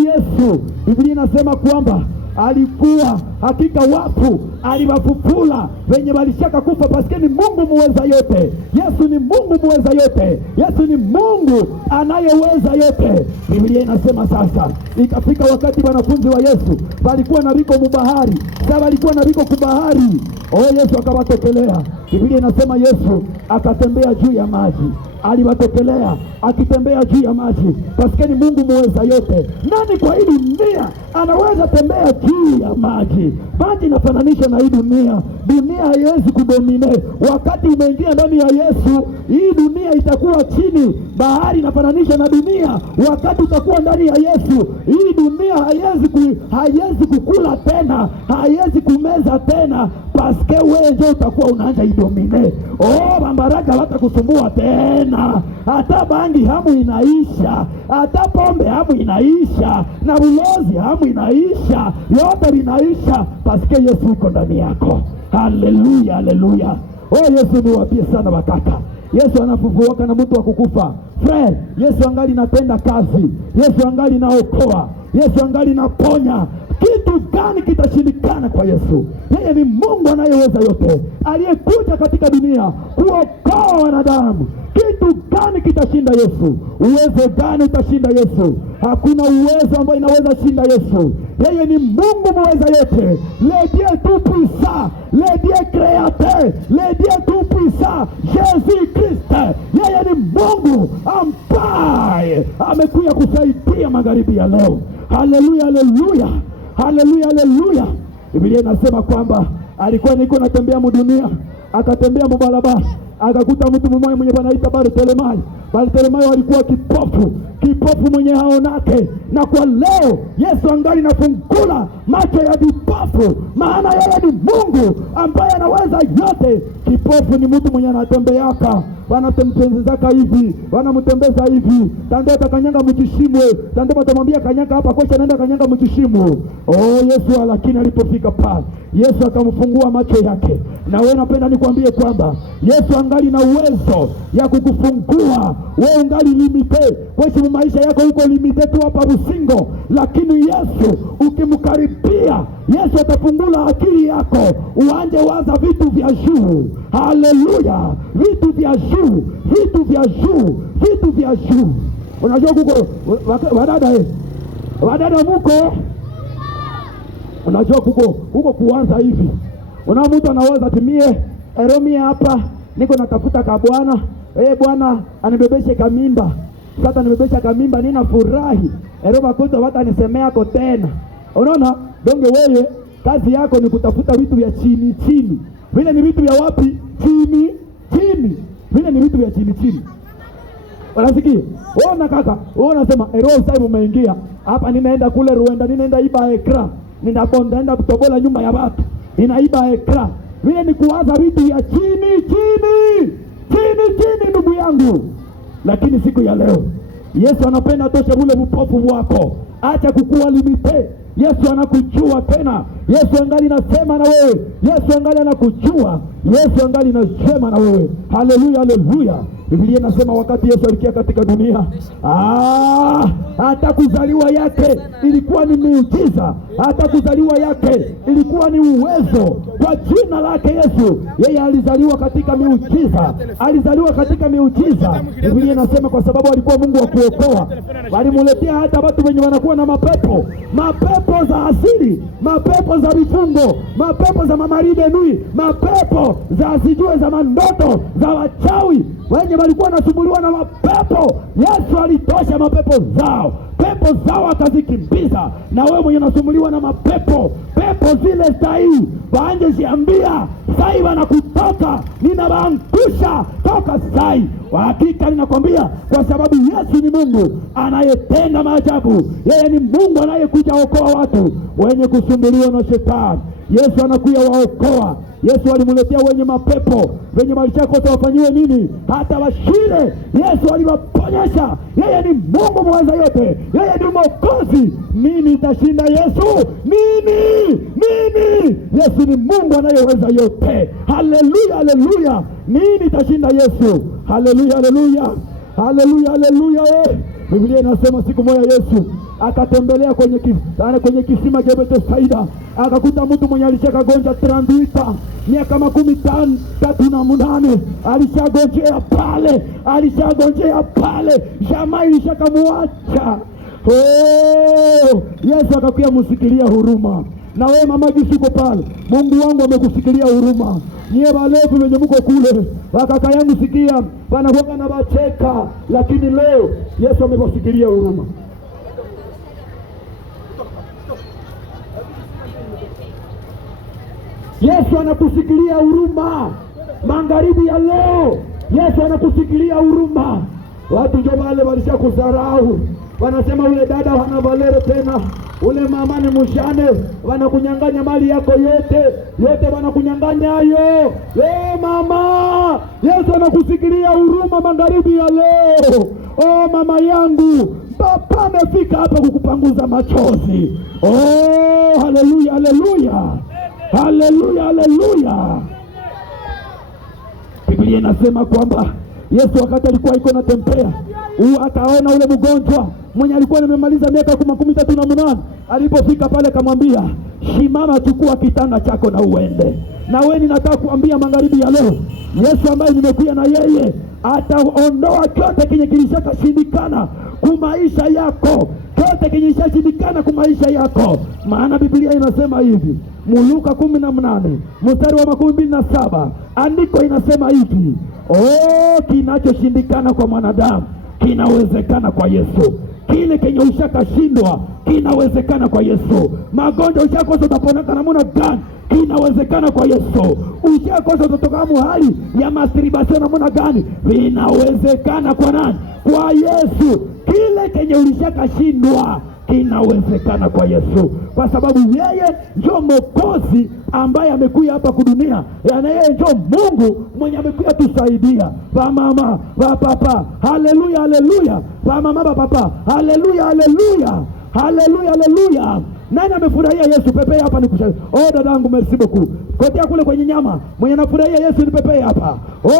Yesu, Biblia inasema kwamba alikuwa hakika wafu aliwafufula wenye walishaka kufa, paske ni Mungu muweza yote. Yesu ni Mungu muweza yote. Yesu ni Mungu anayeweza yote. Biblia inasema sasa ikafika wakati wanafunzi wa Yesu walikuwa na riko mubahari. Sasa walikuwa na riko kubahari. Yesu akawatokelea. Biblia inasema Yesu akatembea juu ya maji. Aliwatokelea akitembea juu ya maji, paske ni Mungu muweza yote. Nani kwa hii dunia anaweza tembea juu ya maji? Maji inafananishwa na hii dunia. Dunia haiwezi kudomine. Wakati umeingia ndani ya Yesu, hii dunia itakuwa chini. Bahari inafananishwa na dunia. Wakati utakuwa ndani ya Yesu, hii dunia haiwezi kukula tena, haiwezi kumeza tena, paske wewe ndio utakuwa unaanza idomine. Bambaraka hatakusumbua tena. Hata bangi hamu inaisha, hata pombe hamu inaisha, na ulozi hamu inaisha, yote linaisha paske Yesu yuko ndani yako. Haleluya, haleluya. Yesu niwapie sana wakaka. Yesu anafufuka na mtu wa kukufa. Friend, Yesu angali natenda kazi. Yesu angali naokoa. Yesu angali naponya. Kitu gani kitashindikana kwa Yesu? Yeye ni Mungu anayeweza yote, aliyekuja katika dunia kuokoa wanadamu. Kitu gani kitashinda Yesu? Uwezo gani utashinda Yesu? Hakuna uwezo ambao inaweza shinda Yesu. Yeye ni Mungu muweza yote. Le Dieu tout puissant, le Dieu créateur, le Dieu tout puissant, Jésus Christ. Yeye ni Mungu ambaye amekuja kusaidia magharibi ya leo. Haleluya, haleluya. Haleluya, haleluya. Biblia inasema kwamba alikuwa niko natembea dunia, akatembea mbarabara, akakuta mtu mmoja mwenye anaitwa Bartimayo. Bartimayo alikuwa kipofu mwenye haonake. Na kwa leo Yesu angali nafungula macho ya vipofu, maana yeye ni Mungu ambaye anaweza yote. Kipofu ni mtu mwenye anatembeaka, wanatembezaka hivi, wanamtembeza hivi, tande atakanyanga mchishimwe, tande atamwambia kanyanga hapa, kocha naenda kanyanga mchishimwe. Yesu lakini alipofika pale, Yesu akamfungua macho yake. Na wewe napenda nikwambie kwamba Yesu angali na uwezo ya kukufungua. Wewe ungali limite, kwa maisha yako uko limite tu hapa Busingo, lakini Yesu ukimkaribia, Yesu atafungula akili yako, uanze waza vitu vya juu. Haleluya, vitu vya juu, vitu vya juu, vitu vya juu. Unajua kuko wadada muko, unajua kuko kuanza hivi. Mtu anawaza timie eromie hapa, niko natafuta ka bwana, bwana anibebeshe kamimba. Sasa nimebesha kamimba, nina furahi. Eroma kuto wata nisemea ko tena. Unaona? Donge wewe kazi yako ni kutafuta vitu vya chini chini. Vile ni vitu vya wapi? Chini chini. Vile ni vitu vya chini chini. Unasikia? Ona kaka, unasema sasa umeingia hapa, ninaenda kule Rwanda, ninaenda iba ekra, ninaenda kutobola nyumba ya watu, ninaiba ekra. Vile ni kuanza vitu vya chini chini. Chini chini ndugu yangu. Lakini siku ya leo Yesu anapenda tosha ule upofu wako. Acha kukua limite. Yesu anakujua tena. Yesu angali nasema na wewe. Yesu angali anakujua. Yesu angali nasema na wewe. Haleluya, haleluya. Biblia inasema wakati Yesu alikia katika dunia, hata kuzaliwa yake ilikuwa ni miujiza. Hata kuzaliwa yake ilikuwa ni uwezo. Kwa jina lake Yesu, yeye alizaliwa katika miujiza. Alizaliwa katika miujiza. Biblia inasema kwa sababu alikuwa Mungu wa kuokoa, walimuletea hata watu wenye wanakuwa na mapepo. Mapepo za asili, mapepo za vifungo, mapepo za mamaride nui, mapepo za asijue za mandoto, za wachawi. Wenye walikuwa nasumbuliwa na mapepo, Yesu alitosha mapepo zao. Pepo zao akazikimbiza. Na wewe mwenye nasumbuliwa na mapepo, pepo zile sahi waanje ziambia sahi wanakutoka, ninawaangusha toka sahi. Hakika ninakwambia, kwa sababu Yesu ni Mungu anayetenda maajabu. Yeye ni Mungu anayekuja okoa watu wenye kusumbuliwa na shetani. Yesu anakuja waokoa. Yesu alimuletea wenye mapepo, wenye walishakosa wafanyiwe nini? Hata washile. Yesu aliwaponyesha. Yeye ni Mungu mweza yote, yeye ni Mwokozi. Nini itashinda Yesu? Nini? Yesu ni Mungu anayeweza yote. Haleluya, haleluya. Nini itashinda Yesu? Haleluya, haleluya, haleluya, haleluya. Biblia inasema siku moja Yesu akatembelea kwenye kisima cha Bethsaida, akakuta mtu mwenye alishakagonja tranduita miaka 38 alishagonjea pale, jamaa ilishakamuacha. Yesu akakuya musikilia huruma. Na wewe mama gisuko pale, Mungu wangu amekusikilia huruma. Nyie walevu wenye mko kule, wakaka yangu sikia, wanakuwa na bacheka, lakini leo Yesu amekusikilia huruma. Yesu anakusikilia huruma. Magharibi ya leo Yesu anakusikilia huruma. Watu ndio wale walishakudharau, wanasema ule dada hana valero tena, ule mama ni mshane, wanakunyang'anya mali yako yote wanakunyang'anya hayo. Mama, Yesu anakusikilia huruma magharibi ya leo. Mama yangu, Baba amefika hapa kukupanguza machozi. Haleluya, haleluya, haleluya, haleluya. Biblia inasema kwamba Yesu wakati alikuwa iko na tembea, akaona ule mgonjwa mwenye alikuwa amemaliza miaka 38. Alipofika pale akamwambia, "Simama, chukua kitanda chako na uende." Na wewe ninataka kuambia magharibi ya leo, Yesu ambaye nimekuja na yeye ataondoa chote kenye kilishakashindikana kumaisha yako, chote kenye kilishashindikana kumaisha yako. Maana Biblia inasema hivi, Luka 18 mstari wa 27, andiko inasema hivi, kinachoshindikana kwa mwanadamu kinawezekana kwa Yesu. Kile kenye ushakashindwa kinawezekana kwa Yesu. Magonjwa ushakosa utaponeka namna gani? Kinawezekana kwa Yesu. Ushakosa utotoka hali ya masturbation namna gani? Vinawezekana kwa nani? Kwa Yesu. Kile kenye ulishakashindwa kinawezekana kwa Yesu, kwa sababu yeye ndio Mwokozi ambaye amekuja hapa kudunia. Yaani yeye ndio Mungu mwenye amekuja tusaidia. Ba mama, ba papa, haleluya, haleluya. Ba mama, ba papa, haleluya, haleluya, haleluya, haleluya. Nani amefurahia Yesu? Pepe hapa nikushauri. Dadangu, merci beaucoup. Kotea kule kwenye nyama, mwenye anafurahia Yesu ni pepe hapa.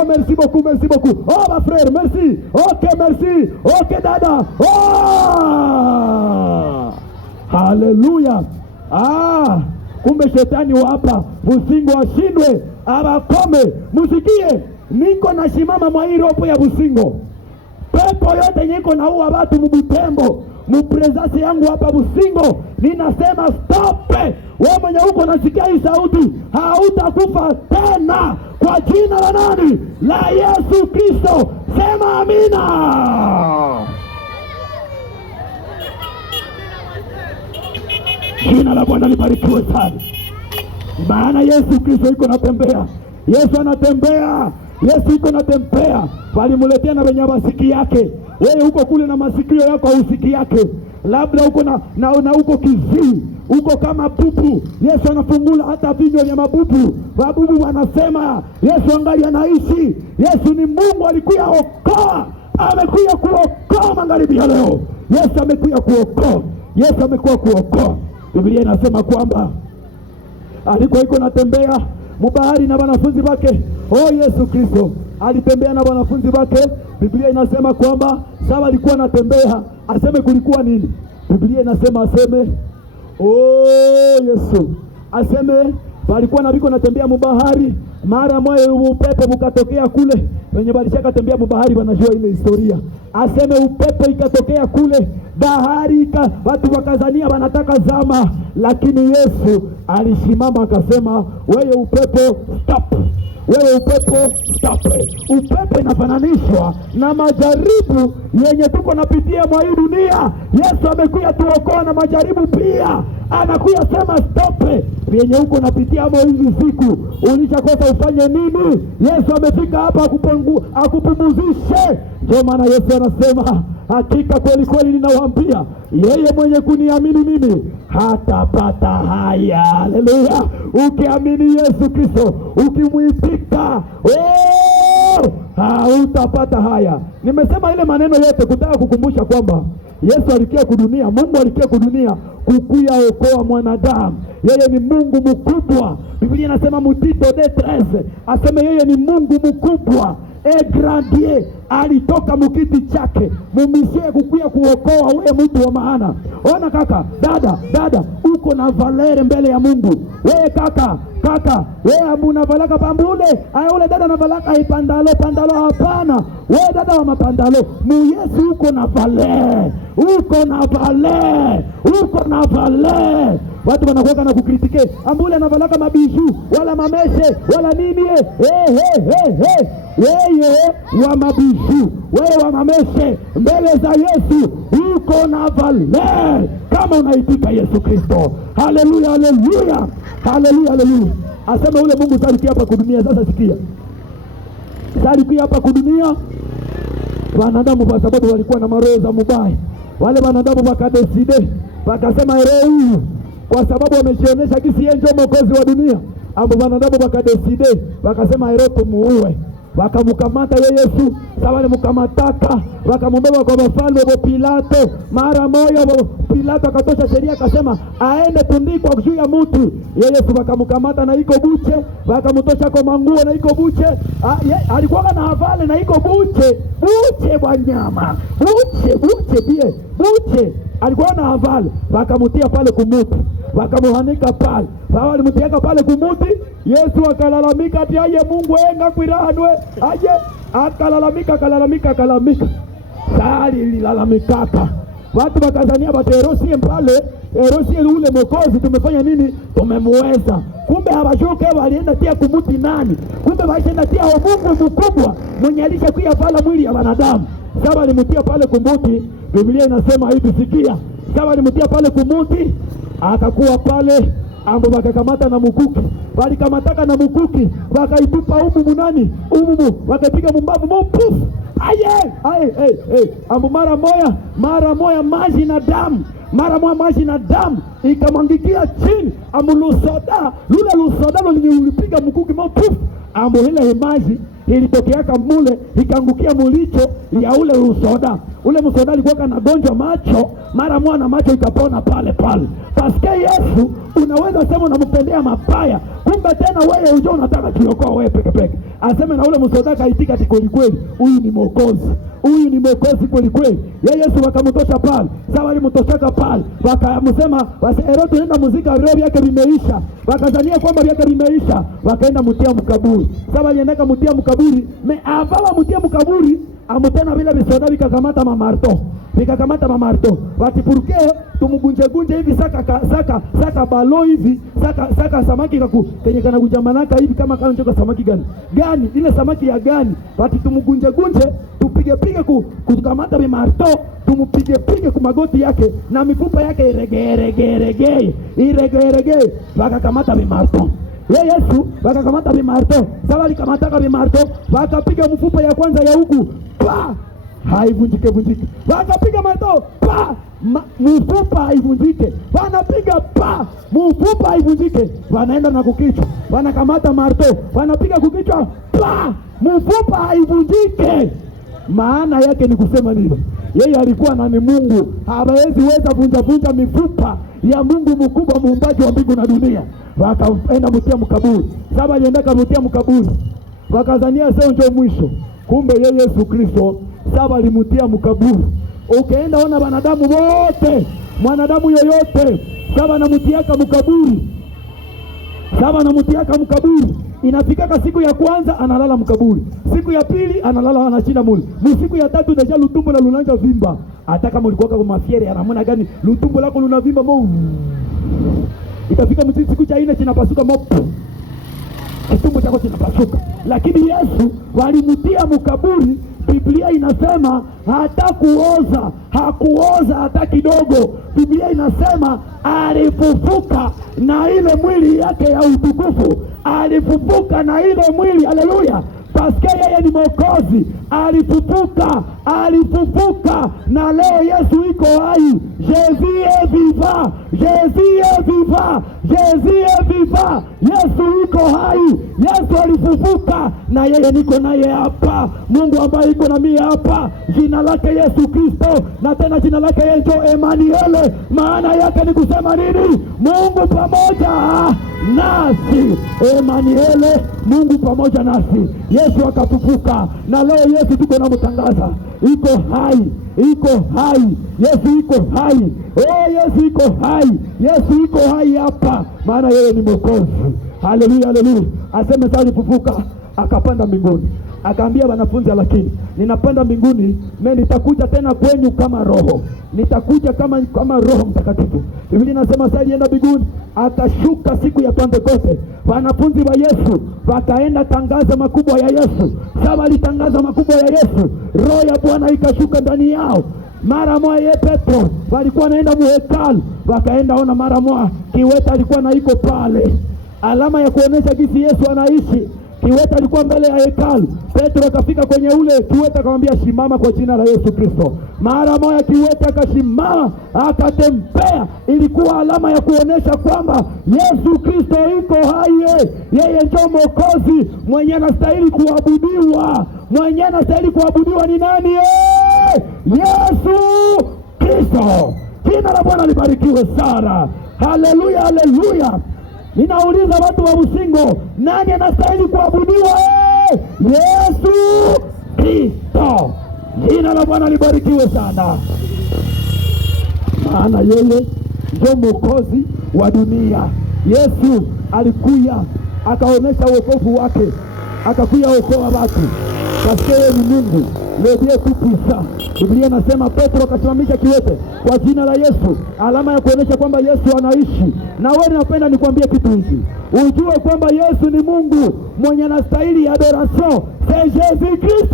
Merci beaucoup, merci beaucoup. Ba frère, merci. Okay, merci. Okay dada. Haleluya. Kumbe shetani wa hapa Busingo ashindwe, abakome. Musikie, niko na shimama mwa hii ropo ya Busingo. Pepo yote niko na uwa watu Mubutembo, muprezasi yangu hapa Busingo, ninasema stop. Wewe mwenye uko nasikia hii sauti, hautakufa tena kwa jina la nani? La Yesu Kristo. Sema amina. Jina la Bwana libarikiwe sana. Maana Yesu Kristo iko natembea. Yesu anatembea. Yesu iko natembea. Walimuletea na wenye masiki yake. Wewe uko kule na masikio yako hausiki yake. Labda uko na uko kiziwi, uko kama bubu. Yesu anafungula hata vinywa vya mabubu. Wabubu wanasema Yesu angali anaishi. Yesu ni Mungu, alikuja okoa. Amekuja kuokoa magharibi ya leo. Yesu amekuja kuokoa. Yesu amekuja kuokoa. Biblia inasema kwamba alikuwa iko natembea mubahari na wanafunzi wake. Yesu Kristo alitembea na wanafunzi wake. Biblia inasema kwamba sawa alikuwa anatembea, aseme kulikuwa nini? Biblia inasema aseme Yesu aseme walikuwa na biko natembea mubahari, mara moja upepo ukatokea kule. Wenye walishaka tembea mubahari wanajua ile historia. Aseme upepo ikatokea kule, bahari watu wakazania wanataka zama, lakini Yesu alisimama akasema, wewe upepo stop. Wewe upepo stop. Upepo inafananishwa na majaribu yenye tuko napitia mwa hii dunia. Yesu amekuja tuokoa na majaribu pia. Anakuja sema stop. Yenye uko napitia mwa hizi siku, ulishakosa ufanye nini? Yesu amefika hapa akupumuzishe. Ndio maana Yesu anasema, hakika kweli kweli ninawaambia, yeye mwenye kuniamini mimi hatapata haya. Haleluya! Ukiamini Yesu Kristo, ukimwitika, hautapata haya. Nimesema ile maneno yote kutaka kukumbusha kwamba Yesu alikia kudunia, Mungu alikia kudunia kukuya okoa mwanadamu. Yeye ni Mungu mkubwa. Biblia inasema Mutito 2:13 aseme yeye ni Mungu mkubwa. Grandie alitoka mukiti chake mumisie kukuya kuokoa wewe mtu wa maana. Ona kaka, dada, uko na valere mbele ya Mungu. Wewe kaka, wewe unavalaka pambule, ule dada anavalaka ipandalo, hapana. Wewe dada wa mapandalo, Yesu uko na valere. Uko na valere. Watu wanakuwa na kukritike, ambule anavalaka mabiju, wala mameshe, wala nini. Wewe wa mabiju, wewe wa mameshe, mbele za Yesu uko na valere kama unaitika Yesu Kristo. Haleluya. Asema ule Mungu saliki hapa kudunia. Sasa sikia, saliki hapa kudunia wanadamu, kwa sababu walikuwa na maroho za mubaya. Wale wanadamu wakadeside, wakasema huyu kwa sababu wamejionyesha kisi yeye ndio mwokozi wa dunia, ambo wanadamu wakadeside, wakasema tumuue. Wakamkamata Yesu, sawa ni mkamataka, wakamumbeba kwa mfalme wa Pilato. Mara moja Pilato akatosha sheria akasema aende tundikwa juu ya mtu. Yesu wakamkamata na iko buche, wakamtosha kwa manguo na iko buche. Alikuwa na havale na iko buche wanyama. Buche alikuwa na havale, wakamutia pale kumuti, wakamuhanika pale. Walimtiaka pale kumuti. Yesu akalalamika ati aye Mungu enga kwirahanwe aje, akalalamika. Sali lilalamikaka. Watu wakazania Herosie pale, Herosie ule mwokozi tumefanya nini? Tumemuweza. Kumbe hawashuke walienda tia kumuti nani? Kumbe waishaenda tia Mungu mkubwa mwenye alishakuya pala mwili ya wanadamu. Sasa walimutia pale kumuti. Biblia inasema hivi, sikia. Sasa walimutia pale kumuti, akakuwa pale ambo wakakamata na mukuki. Walikamataka na mukuki, wakaitupa umumu, wakapiga mumbavu mpufu. Ambo mara moya maji na damu ikamwangikia chini. Ambo lusoda lilipiga mukuki mpufu. Ambo ile maji ilitokeaka mule ikaangukia mulicho ya ule usoda. Ule msoda alikuwa na gonjwa macho, mara mwana macho ikapona pale. Paske Yesu unaweza sema unampendea mabaya, kumbe tena wewe unajua unataka kuokoa wewe peke. Aseme na ule msoda kaitika kweli, huyu ni mwokozi kweli. Yesu wakamtosha pale. Sawa, alimtoshaka pale, wakamsema Herode nenda muzika roho yake vimeisha. Wakazania kwamba yake vimeisha, wakaenda mtia mkaburi. Sawa, alienda mtia mkaburi, mutia mkaburi. Amutena vile visoda vikakamata mamarto. Watipuruke tumugunje hivi saka balo hivi saka samaki kenye kana kujamanaka hivi kama njoka samaki gani ile samaki ya gani. Wati tumugunje tupige kukamata mamarto, tumupige kwa magoti yake na mifupa yake iregee. Wakakamata mamarto. Yesu wakakamata bimarto. Sawa, likamataka bimarto, wakapiga mfupa ya kwanza ya huku, haivunjike. Wakapiga marto, mfupa haivunjike. Wanapiga mfupa haivunjike. Wanaenda na kukichwa, wanakamata marto, wanapiga kukichwa, mfupa haivunjike. Maana yake ni kusema nini? Yeye alikuwa na ni Mungu, hawezi weza vunja mifupa ya Mungu mkubwa, muumbaji wa mbingu na dunia. Wakaenda mtia mkaburi. Saba alienda mtia mkaburi, wakazania sio ndio mwisho. Kumbe yeye Yesu Kristo saba alimutia mkaburi. Ukaenda ona wanadamu wote, mwanadamu yoyote saba anamtiaka mkaburi. Inafikaka siku ya kwanza analala mkaburi, siku ya pili analala anashinda muli, siku ya tatu deja lutumbo la lunanja vimba. Hata kama ulikuwa kwa mafiere ya namna gani, lutumbo lako lunavimba itafika siku cha 4 kinapasuka kitumbo chako kinapasuka. Lakini Yesu walimtia mkaburi. Biblia inasema hakuoza hata kidogo. Biblia inasema alifufuka na ile mwili yake ya utukufu, alifufuka na ile mwili, haleluya, paske yeye ni Mwokozi. Alifufuka na leo Yesu iko hai. Jésus est vivant, Jésus est vivant, Jésus est vivant. Yesu iko hai, Yesu alifufuka na yeye niko naye hapa. Mungu ambaye iko na mimi hapa, jina lake Yesu Kristo, na tena jina lake Yesu Emmanuel. Maana yake ni kusema nini? Mungu pamoja nasi. Emmanuel, Mungu pamoja nasi. Yesu akafufuka na leo Yesu tuko na mtangaza, iko hai, iko hai. Yesu iko hai. Yesu iko hai. Yesu iko hai hapa, maana yeye ni Mwokozi. Haleluya, haleluya. Aseme sasa alifufuka akapanda mbinguni. Akaambia wanafunzi, lakini ninapanda mbinguni, mimi nitakuja tena kwenyu kama roho. Nitakuja kama Roho Mtakatifu. Biblia inasema sasa alienda mbinguni, akashuka siku ya Pentekoste. Wanafunzi wa Yesu wakaenda tangaza makubwa ya Yesu. Sasa walitangaza makubwa ya Yesu, roho ya Bwana ikashuka ndani yao. Mara moja Petro walikuwa naenda muhekalu, wakaenda ona mara moja kiwete alikuwa na iko pale, alama ya kuonesha jinsi Yesu anaishi. Kiwete alikuwa mbele ya hekalu. Petro akafika kwenye ule kiwete, akamwambia simama kwa jina la Yesu Kristo. Mara moja kiwete akasimama, akatembea. Ilikuwa alama ya kuonesha kwamba Yesu Kristo iko hai. Yeye ndio Mwokozi mwenye anastahili kuabudiwa. Mwenye anastahili kuabudiwa ni nani? Yesu Kristo. Jina la Bwana libarikiwe sana. Haleluya, haleluya. Ninauliza watu wa Busingo, nani anastahili kuabudiwa? Yesu Kristo. Jina la Bwana libarikiwe sana. Maana yeye ndio Mwokozi wa dunia. Yesu alikuja akaonesha wokovu wake, akakuja okoa watu. Kwa yeye ni Mungu, ndiye kupisa. Biblia inasema Petro akasimamisha kiwete kwa jina la Yesu, alama ya kuonesha kwamba Yesu anaishi. Na wewe napenda nikwambie kitu hiki, ujue kwamba Yesu ni Mungu mwenye anastahili adoration. C'est Jésus Christ.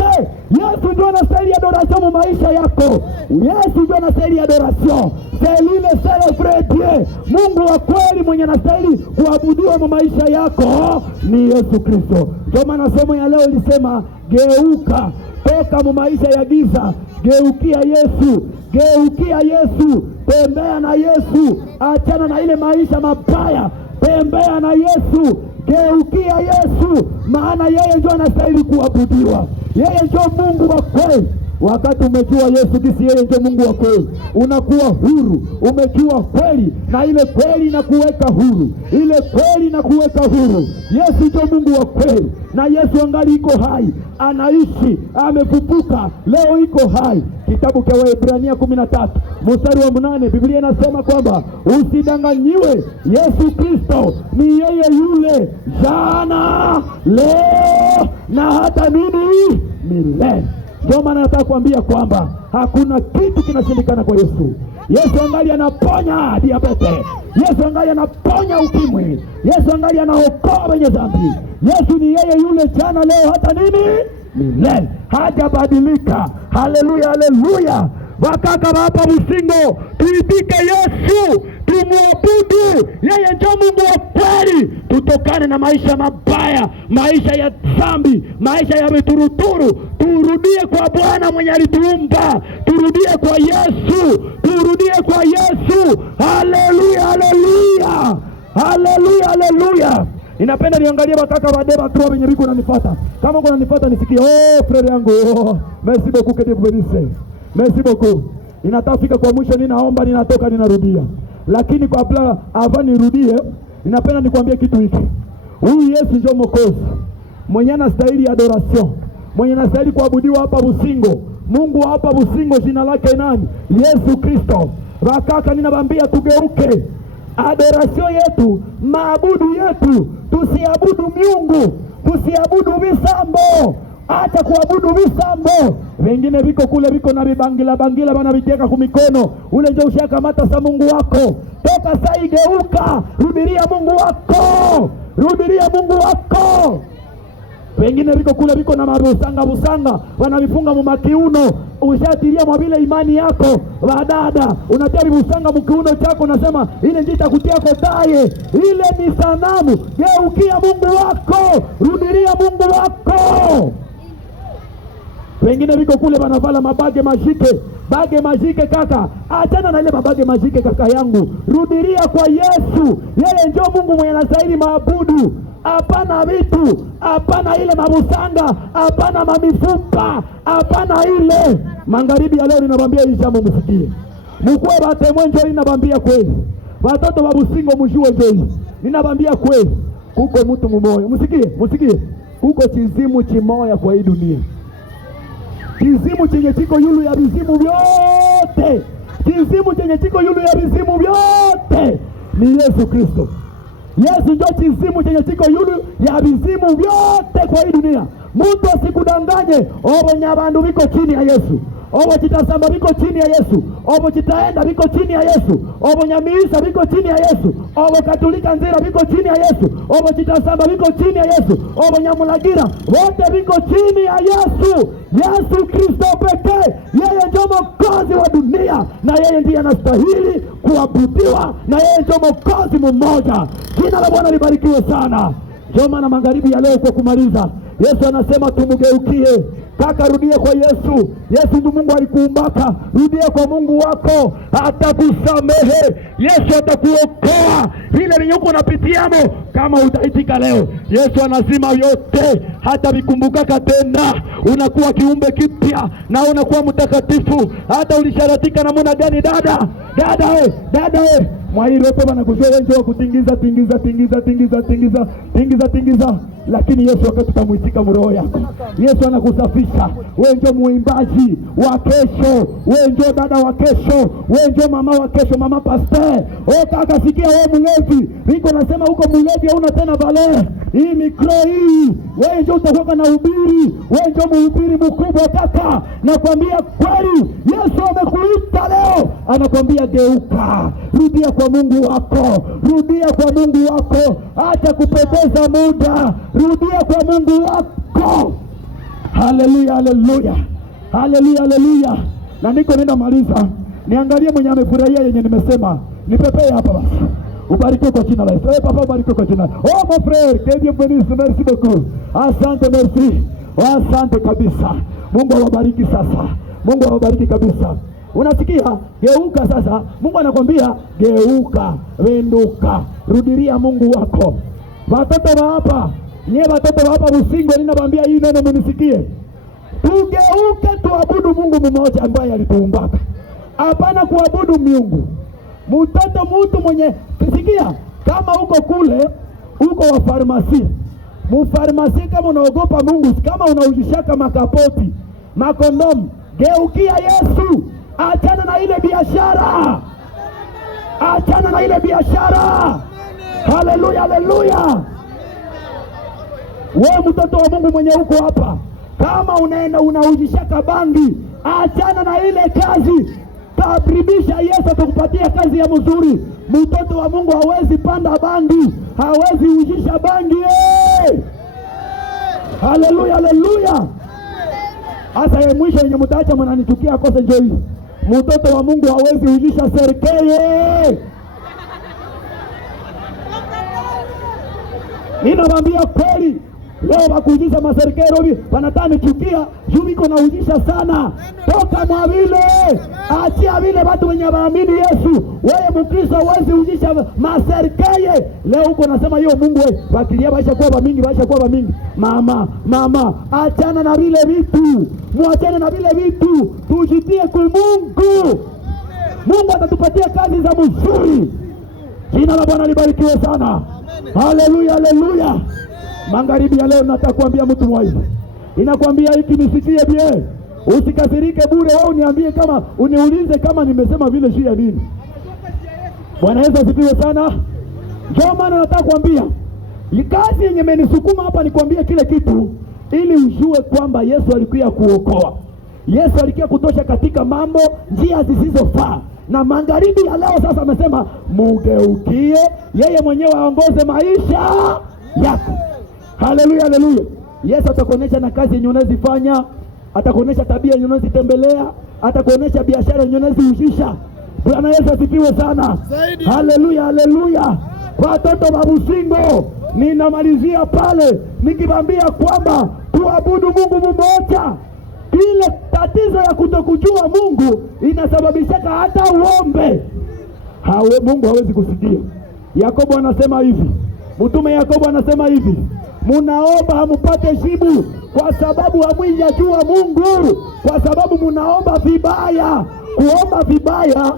Yesu ndio anastahili adoration mu maisha yako. Yesu ndio anastahili adoration. C'est lui le seul vrai Dieu. Mungu wa kweli mwenye anastahili kuabudiwa mu maisha yako ni Yesu Kristo. Ndio maana somo ya leo lisema geuka toka mu maisha ya giza, geukia Yesu. Geukia Yesu, tembea na Yesu, achana na ile maisha mabaya, tembea na Yesu, geukia Yesu, maana yeye ndio anastahili kuabudiwa. Yeye ndio Mungu wa kweli. Wakati umejua Yesu kisi yeye ndio Mungu wa kweli, unakuwa huru. Umejua kweli na ile kweli inakuweka huru. Ile kweli inakuweka huru. Yesu ndio Mungu wa kweli, na Yesu angali iko hai, anaishi, amefufuka, leo iko hai. Kitabu cha Waebrania 13 mstari wa 8, Biblia inasema kwamba usidanganyiwe, Yesu Kristo ni yeye yule jana, leo na hata nini milele. Ndio maana nataka kuambia kwamba hakuna kitu kinashindikana kwa Yesu. Yesu angali anaponya diabetes. Yesu angali anaponya ukimwi. Yesu angali anaokoa wenye dhambi. Yesu ni yeye yule jana, leo hata nini milele. Hajabadilika. Haleluya, haleluya. Wakaka hapa Busingo, tuitike Yesu, tumuabudu. Yeye ndio Mungu wa kweli. Tutokane na maisha mabaya, maisha ya dhambi, maisha ya vituruturu. Turudie kwa Bwana mwenye alituumba. Turudie kwa Yesu. Turudie kwa Yesu. Haleluya, haleluya. Haleluya, haleluya. Ninapenda niangalie wakaka wadeba tu wenye biko nanifuata. Kama uko nanifuata nisikie, frere yangu. Merci beaucoup que Dieu vous bénisse. Merci beaucoup. Ninatafika kwa mwisho, ninaomba, ninatoka, ninarudia. Lakini kabla avant nirudie, ninapenda nikwambie kitu hiki. Huyu Yesu ndio Mwokozi mwenye anastahili adoration, mwenye anastahili kuabudiwa hapa Busingo. Mungu hapa Busingo jina lake nani? Yesu Kristo. Wakaka ninawaambia tugeuke. Adoration yetu, maabudu yetu, tusiabudu miungu, tusiabudu visambo. Acha kuabudu visambo. Wengine viko kule viko na vibangila bana viteka kumikono. Ule ndio ushakamata sa Mungu wako. Toka sasa, geuka, rudilia Mungu wako. Rudilia Mungu wako. Wengine viko kule viko na busanga wanavifunga mumakiuno. Ushatilia mwa vile imani yako wadada, unatia busanga mkiuno chako, unasema ile njita itakutia kotaye. Ile ni sanamu. Geukia Mungu wako, rudilia Mungu wako. Wengine viko kule wanavala mabage majike kaka. Achana na ile mabage majike kaka yangu. Rudilia kwa Yesu. Yeye ndio Mungu mwenye anastahili maabudu. Hapana vitu, hapana ile mabusanga, hapana mamifupa, hapana ile. Magharibi ya leo ninabambia hii jambo msikie. Mkwe batemwe njoo ninabambia kweli. Watoto wa Busingo mjue njoo. Ninabambia kweli. Kuko mtu mmoja. Msikie. Kuko chizimu chimoya kwa hii dunia. Kizimu chenye chiko yulu ya vizimu vyote. Kizimu chenye chiko yulu ya vizimu vyote ni Yesu Kristo. Yesu ndio kizimu chenye chiko yulu ya vizimu vyote kwa hii dunia. Mtu asikudanganye, obo nyabandu viko chini ya Yesu. Obo chitasamba viko chini ya Yesu. Obo chitaenda viko chini ya Yesu. Obo nyamiisa viko chini ya Yesu. Obo katolika nzira viko chini ya Yesu. Obo chitasamba viko chini ya Yesu. Obo nyamulagira wote viko chini ya Yesu. Yesu Kristo pekee, yeye ndio Mwokozi wa dunia, na yeye ndiye anastahili kuabudiwa, na yeye ndio Mwokozi mmoja. Jina la Bwana libarikiwe sana. Ndio maana magharibi ya leo kwa kumaliza, Yesu anasema tumgeukie. Kaka, rudia kwa Yesu. Yesu ndio Mungu alikuumbaka. Rudia kwa Mungu wako, atakusamehe. Yesu atakuokoa vile vinyuko unapitiamo kama utaitika leo. Yesu anazima yote, hata vikumbukaka tena. Unakuwa kiumbe kipya na unakuwa mtakatifu. Hata ulisharatika namna gani dada mwairope wanakujua wengi wa kutingiza lakini Yesu wakati utamuitika mroho yako. Yesu anakusafisha. Wewe ndio muimbaji wa kesho, wewe ndio dada wa kesho, wewe ndio mama wa kesho, mama pastor. Kaka sikia, wewe mlevi, niko nasema huko mlevi hauna tena vale. Hii mikro hii, wewe ndio utakuwa na ubiri, wewe ndio mhubiri mkubwa kaka. Nakwambia kweli, Yesu amekuita leo, anakwambia geuka, rudia kwa Mungu wako, acha kupoteza muda, rudia kwa Mungu wako. Haleluya. Na niko nenda maliza, niangalie mwenye amefurahia yenye nimesema. Nipepee hapa basi. Ubarikiwe kwa jina la Yesu. Papa, ubarikiwe kwa jina. Oh mon frère, que Dieu bénisse, merci beaucoup. Asante, merci. Asante kabisa. Mungu awabariki sasa. Mungu awabariki kabisa. Unasikia? Geuka sasa. Mungu anakwambia geuka, wenduka, rudilia Mungu wako. Watoto wa hapa, watoto wa hapa Busingo, ninawaambia hii neno mnisikie. Tugeuke tuabudu Mungu mmoja ambaye alituumbaka. Hapana kuabudu miungu. Mtu mwenye kisikia, kama uko kule, uko wa farmasi. Mufarmasi kama unaogopa Mungu, kama unaujishaka makapoti, makondomu, geukia Yesu. Achana na ile biashara. Haleluya. Wewe mtoto wa Mungu mwenye uko hapa, kama unaenda unaujishaka bangi, achana na ile kazi. Tabribisha Yesu atakupatia kazi ya mzuri. Mtoto wa Mungu hawezi panda bangi, hawezi ujisha bangi. Haleluya. Hasa ya mwisho yenye mtaacha mnanichukia kose njoi. Mtoto wa Mungu hawezi ujisha serikali. Ninawaambia kweli, leo wakuujisha maserikali robi wanatani chukia, jumiko na ujisha sana. Toka mwa vile, achia vile watu wenye waamini Yesu. Wewe Mkristo hawezi ujisha maserikali. Leo uko nasema hiyo Mungu wewe, wakilia baisha kwa mingi. Mama, achana na vile vitu. Muachane na vile vitu. Tujitie kwa Mungu. Mungu atatupatia kazi za mzuri. Jina la Bwana libarikiwe sana. Haleluya. Magharibi ya leo nataka kuambia mtu mmoja. Inakwambia hiki nisikie bie. Usikasirike bure, wewe uniambie kama uniulize kama nimesema vile juu ya nini. Bwana Yesu asifiwe sana. Ndio maana nataka kuambia, kazi yenye imenisukuma hapa ni kuambia kile kitu ili ujue kwamba Yesu alikuja kuokoa. Yesu alikuja kutosha katika mambo njia zisizofaa. Na magharibi ya leo sasa amesema mugeukie, yeye mwenyewe aongoze maisha yako. Haleluya. Yesu atakuonesha na kazi yenye unazifanya, atakuonesha tabia yenye unazitembelea, atakuonesha biashara yenye unazihusisha. Bwana Yesu asifiwe sana. Haleluya, haleluya. Watoto wa Busingo, ninamalizia pale nikibambia kwamba tuabudu Mungu mmoja. Ile tatizo ya kutokujua Mungu inasababishaka hata uombe Mungu hawezi kusikia. Yakobo anasema hivi, mtume Yakobo anasema hivi, munaomba hamupate jibu kwa sababu hamwijajua Mungu, kwa sababu munaomba vibaya. Kuomba vibaya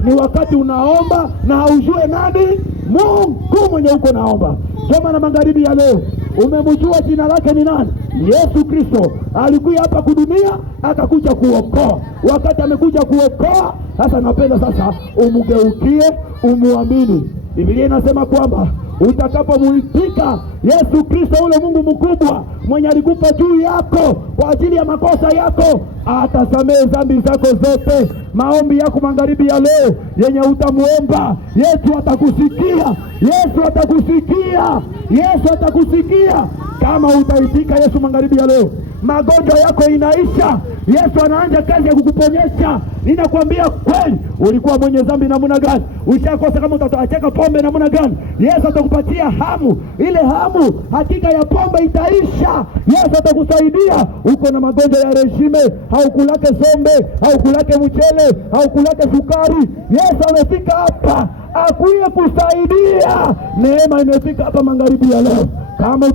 ni wakati unaomba na haujue nani Mungu mwenye uko naomba. Soma na magharibi ya leo, umemjua jina lake ni nani? Yesu Kristo. Alikuja hapa kudunia akakuja kuokoa. Wakati amekuja kuokoa, sasa napenda sasa umugeukie, umuamini. Biblia inasema kwamba utakapomuitika Yesu Kristo, ule Mungu mkubwa mwenye alikufa juu yako kwa ajili ya makosa yako, atasamehe dhambi zako zote. Maombi yako magharibi ya leo yenye utamuomba, Yesu atakusikia. Yesu atakusikia. Yesu atakusikia kama utaitika Yesu magharibi ya leo. Magonjwa yako inaisha. Yesu anaanza kazi ya kukuponyesha. Ninakwambia kweli, ulikuwa mwenye dhambi namna gani, ushakosa kama utacheka pombe namna gani, Yesu atakupatia hamu. Ile hamu hakika ya pombe itaisha. Yesu atakusaidia. Uko na magonjwa ya rejime, haukulake sombe, haukulake mchele, haukulake sukari, Yesu amefika hapa akuye kusaidia. Neema imefika hapa magharibi ya leo. Kama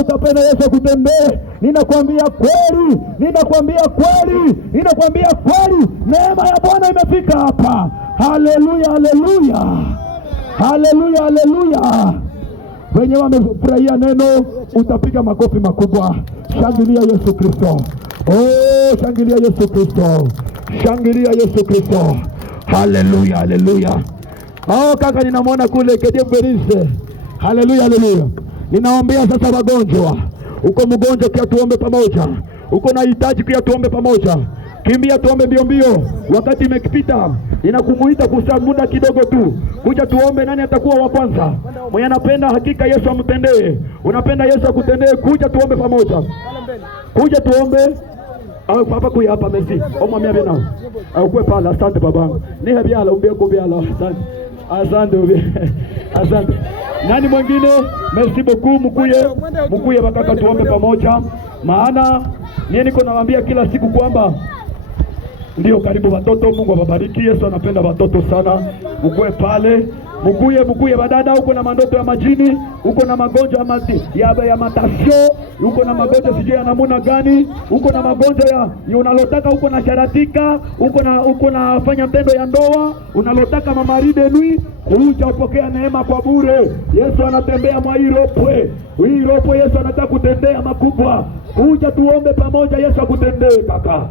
utapenda Yesu akutembee, ninakwambia kweli, neema ya Bwana imefika hapa. Haleluya, haleluya, haleluya, haleluya. Wenye wamefurahia neno utapiga makofi makubwa. Shangilia Yesu Kristo. Oh, shangilia Yesu Kristo. Shangilia Yesu Kristo. Haleluya, haleluya. Kaka ninamwona kule Kedemberise. Haleluya, haleluya. Ninaombea sasa wagonjwa. Uko mgonjwa kia tuombe pamoja. Uko na hitaji kia tuombe pamoja. Kimbia tuombe mbio mbio. Wakati imekipita. Ninakumuita kusaa muda kidogo tu. Kuja tuombe. Nani atakuwa wa kwanza? Mwenye anapenda hakika Yesu amtendee. Unapenda Yesu akutendee, kuja tuombe pamoja. Kuja tuombe. Papa kuya hapa mesi. Omwambia bena. Ukwe pala, asante babangu. Ni hebiala umbie kubiala. Asante. Asante. Nani mwingine? Merci beaucoup. Mkuye bakaka tuombe pamoja. Maana mimi niko nawaambia kila siku kwamba ndio karibu watoto. Mungu awabariki. Yesu anapenda watoto sana. Mkuye pale. Mkuye badada. Uko na mandoto ya majini, uko na magonjwa ya matasio, uko na magonjwa sijui ya namuna gani, uko na magonjwa ya unalotaka, uko na sharatika, uko na fanya tendo ya ndoa, unalotaka mamaride nui, kuja upokea neema kwa bure. Yesu anatembea mwa hii ropo. Yesu anataka kutendea makubwa. Kuja tuombe pamoja, Yesu akutendee kaka.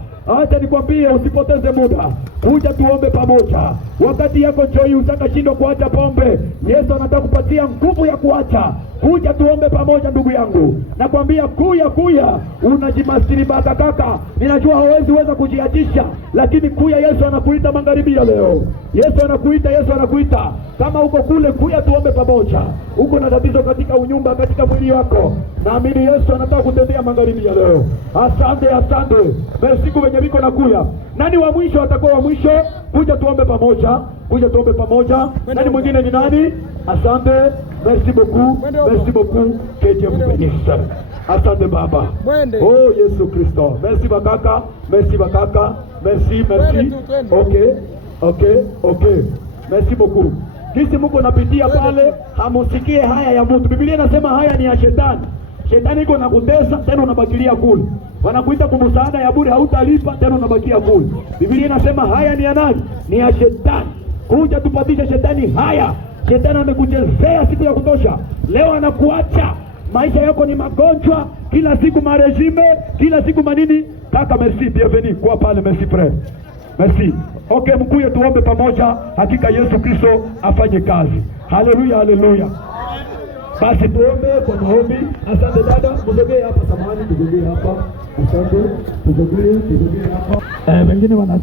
Acha nikwambie, usipoteze muda. Kuja tuombe pamoja. Wakati yako njoi, utakashindwa kuacha pombe. Yesu anataka kupatia nguvu ya kuacha. Kuja tuombe pamoja ndugu yangu. Nakwambia kuya. Unajimastiri baka kaka. Ninajua hawezi weza kujiachisha, lakini kuya. Yesu anakuita magharibi ya leo. Yesu anakuita. Kama uko kule, kuya tuombe pamoja. Uko na tatizo katika unyumba, katika mwili wako, naamini Yesu anataka kutendea magharibi ya leo. Asante. Merci kwenye viko na kuya. Nani wa mwisho atakuwa wa mwisho? Kuja tuombe pamoja. Nani mwingine ni nani? Asante. Merci beaucoup. Keje mpenisa. Asante baba. Oh Yesu Kristo. Merci bakaka. Merci. Okay. Merci beaucoup. Kisi muko napitia pale, hamusikie haya ya mtu. Biblia inasema haya ni ya shetani. Shetani iko na kutesa, tena unabakilia kule. Wanakuita kwa msaada ya bure, hautalipa, tena unabakia kule. Biblia inasema haya ni ya nani? Ni ya shetani. Kuja tupatishe shetani haya. Shetani amekuchezea siku ya kutosha. Leo anakuacha. Maisha yako ni magonjwa, kila siku marejime, kila siku manini. Kaka merci, bienvenue kwa pale, merci frère. Merci. Okay, mkuye tuombe pamoja. Hakika Yesu Kristo afanye kazi. Haleluya. Basi tuombe kwa maombi. Asante dada, msogee hapa samahani, msogee hapa. Asante, msogee hapa. Wengine wana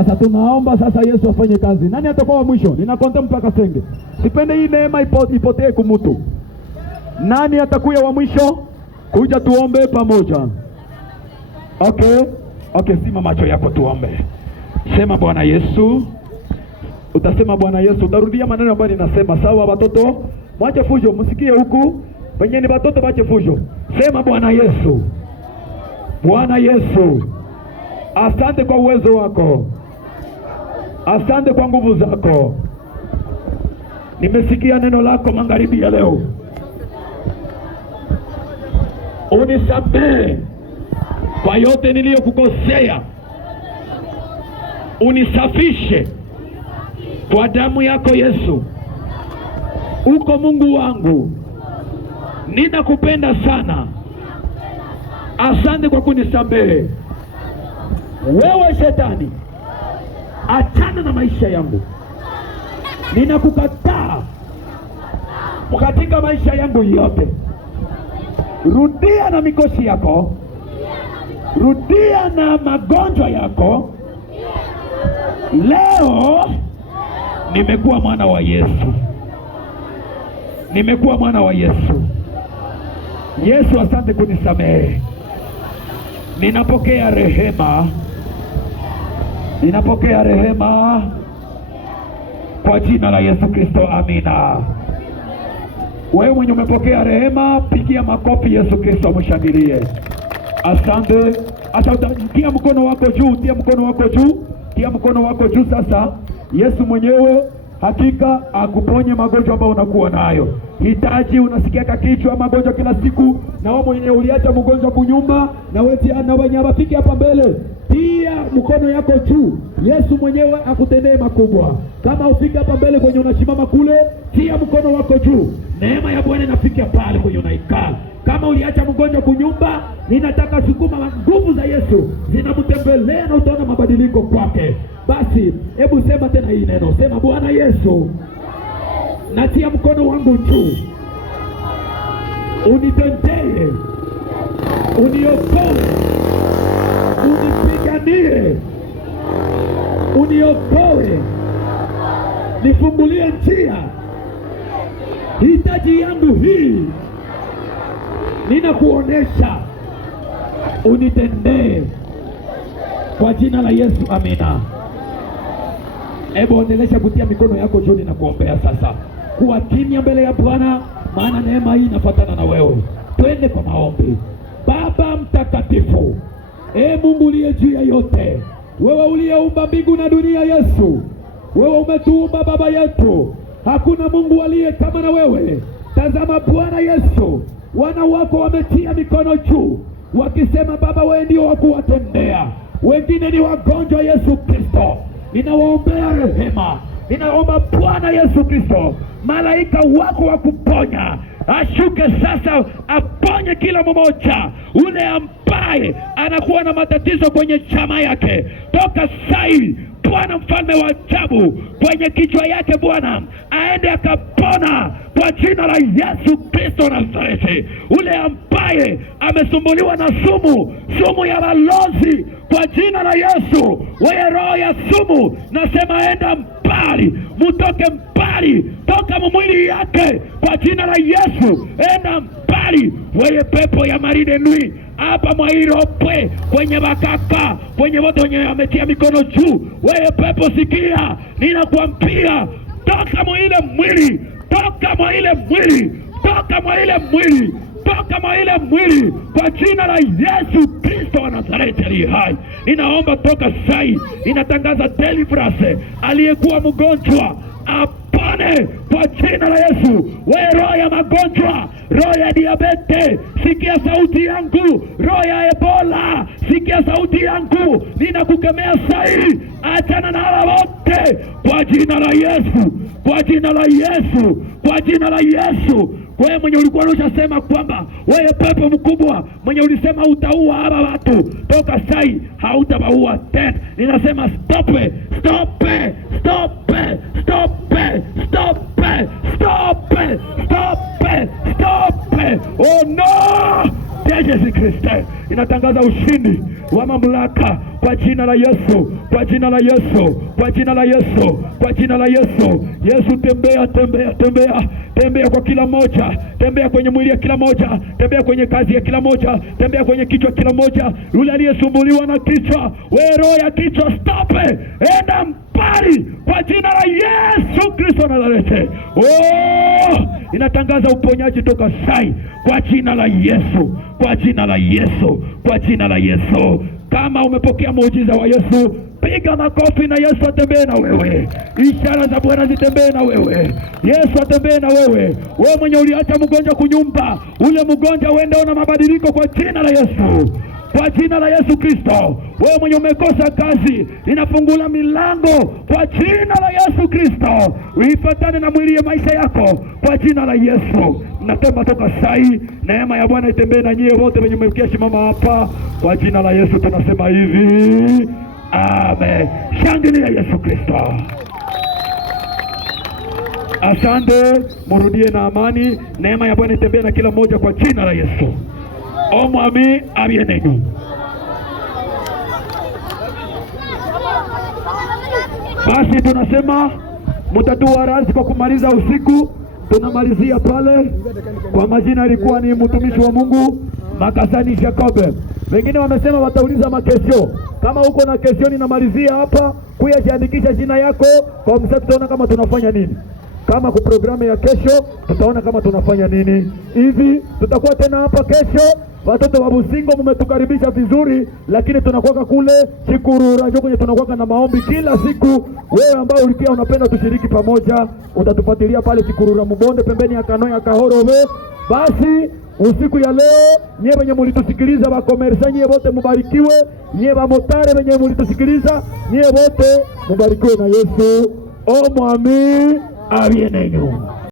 Asa tunaomba sasa Yesu afanye kazi. Nani atakuwa mwisho? Ninakonta mpaka senge. Sipende hii neema ipotee kumutu. Nani atakuya wa mwisho? Kuja tuombe pamoja. Okay, sima macho yako tuombe. Sema Bwana Yesu. Utasema Bwana Yesu, utarudia maneno ambayo ninasema, sawa watoto? Mwache fujo, msikie huku. Penyeni watoto bache fujo. Sema Bwana Yesu. Bwana Yesu, asante kwa uwezo wako. Asante kwa nguvu zako. Nimesikia neno lako magharibi ya leo. Unisamehe kwa yote niliyokukosea. Unisafishe kwa damu yako Yesu. Uko Mungu wangu. Ninakupenda sana. Asante kwa kunisamehe. Wewe shetani, achana na maisha yangu. Ninakukataa katika maisha yangu yote. Rudia na mikosi yako. Rudia na magonjwa yako. Leo nimekuwa mwana wa Yesu. Nimekuwa mwana wa Yesu. Yesu, asante kunisamehe. Ninapokea rehema. Ninapokea rehema kwa jina la Yesu Kristo, amina. Wewe mwenye umepokea rehema, pigia makofi Yesu Kristo, mshangilie. Asante. Tia mkono wako juu, tia mkono wako juu, tia mkono wako juu sasa. Yesu mwenyewe hakika akuponye magonjwa ambayo unakuwa nayo. Hitaji unasikia kichwa magonjwa kila siku, na wewe mwenyewe uliacha mgonjwa kunyumba, na wewe na wenye wafiki hapa mbele, tia mkono yako juu. Yesu mwenyewe akutendee makubwa. Kama ufika hapa mbele kwenye unasimama kule, tia mkono wako juu. Neema ya Bwana inafikia pale kwenye unaikaa. Kama uliacha mgonjwa kunyumba, ninataka sukuma nguvu za Yesu zinamtembelea na utaona mabadiliko kwake. Basi hebu sema tena hii neno. Sema Bwana Yesu, natia mkono wangu juu. Unitendee, uniokoe, unipiganie, uniokoe, nifungulie njia. Hitaji yangu hii ninakuonesha, unitendee kwa jina la Yesu, amina. Hebu endelea kutia mikono yako juu na kuombea sasa. Kuwa kimya mbele ya Bwana, maana neema hii inafuatana na wewe. Twende kwa maombi. Baba mtakatifu, Mungu uliye juu ya yote, wewe uliyeumba mbingu na dunia, Yesu, wewe umetuumba Baba yetu. Hakuna Mungu aliye kama na wewe. Tazama Bwana Yesu, wana wako wametia mikono juu wakisema Baba wewe ndio wa kuwatendea. Wengine ni wagonjwa Yesu Kristo, ninawaombea rehema. Ninaomba Bwana Yesu Kristo, malaika wako wa kuponya ashuke sasa, aponye kila mmoja ule ambaye anakuwa na matatizo kwenye chama yake. Toka sai Bwana mfalme wa ajabu, kwenye kichwa yake Bwana aende akapona kwa jina la Yesu Kristo Nazareti. Ule ambaye amesumbuliwa na sumu ya balozi, kwa jina la Yesu, wewe roho ya sumu nasema enda mbali, mutoke mbali, toka mwili yake kwa jina la Yesu, enda mbali. Wewe pepo ya maride nui hapa mwairopwe kwenye bakaka, kwenye wote wenye ametia mikono juu, wewe pepo sikia, ninakuambia toka mwa ile mwili, toka mwa ile mwili, toka mwa ile mwili, toka mwa ile mwili kwa jina la Yesu Kristo wa Nazareti aliye hai. Ninaomba toka sai, ninatangaza deliverance. Aliyekuwa mgonjwa apone kwa jina la Yesu. Wewe roho ya magonjwa, roho ya diabete, sikia sauti yangu. Roho ya Ebola, sikia sauti yangu. Ninakukemea sai, achana na hawa wote kwa jina la Yesu, kwa jina la Yesu, kwa jina la Yesu. Wewe mwenye ulikuwa unasema kwamba wewe pepo mkubwa mwenye ulisema utaua hawa watu, toka sai hautawaua tena. Ninasema stop it, stop it, stop it, stop it, stop it, stop it, stop it, stop it. Oh no! Yesu Kristo inatangaza ushindi wa mamlaka kwa jina la Yesu, kwa jina la Yesu, kwa jina la Yesu, kwa jina la Yesu. Yesu, tembea, tembea, tembea, tembea kwa kila moja, tembea kwenye mwili ya kila moja, tembea kwenye kazi ya kila moja, tembea kwenye kichwa kila moja. Yule aliyesumbuliwa na kichwa, wewe roho ya kichwa, stop, enda mbali kwa jina la Yesu Kristo Nazareti. Inatangaza uponyaji toka sai kwa jina la Yesu, kwa jina la Yesu, kwa jina la Yesu. Kama umepokea muujiza wa Yesu, piga makofi na Yesu atembee na wewe. Ishara za Bwana zitembee na wewe. Yesu atembee na wewe. Wewe mwenye uliacha mgonjwa kunyumba, ule mgonjwa uende una mabadiliko kwa jina la Yesu. Kwa jina la Yesu Kristo. Wewe mwenye umekosa kazi, inafungula milango kwa jina la Yesu Kristo. Uifatane na mwili ya maisha yako kwa jina la Yesu. Nasema toka sai, neema ya Bwana itembee na nyie wote wenye mmekesha mama hapa kwa jina la Yesu. Tunasema hivi, amen. Shangilia Yesu Kristo. Asante, murudie na amani. Neema ya Bwana itembee na kila mmoja kwa jina la Yesu. Omwami abienenyu. Basi tunasema mutatua razi kwa kumaliza usiku. Tunamalizia pale. Kwa majina ilikuwa ni mtumishi wa Mungu Makasani Jacobe. Wengine wamesema watauliza makesho. Kama uko na kesho ninamalizia hapa, kuya jiandikisha jina yako kwa msa, tutaona kama tunafanya nini. Kama kwa programu ya kesho tutaona kama tunafanya nini. Hivi tutakuwa tena hapa kesho. Watoto wa Busingo mmetukaribisha vizuri, lakini tunakuwa kule Chikurura ndio kwenye tunakuwa na maombi kila siku. Wewe ambao ulipia unapenda tushiriki pamoja, utatufuatilia pale Chikurura Mubonde pembeni ya Kanoya Kahorowe. Basi usiku ya leo nyie wenye mulitusikiliza ba komersa, nyie wote mubarikiwe. Nyie ba motare wenye mulitusikiliza, nyie wote mubarikiwe na Yesu. Omwami abienenyu.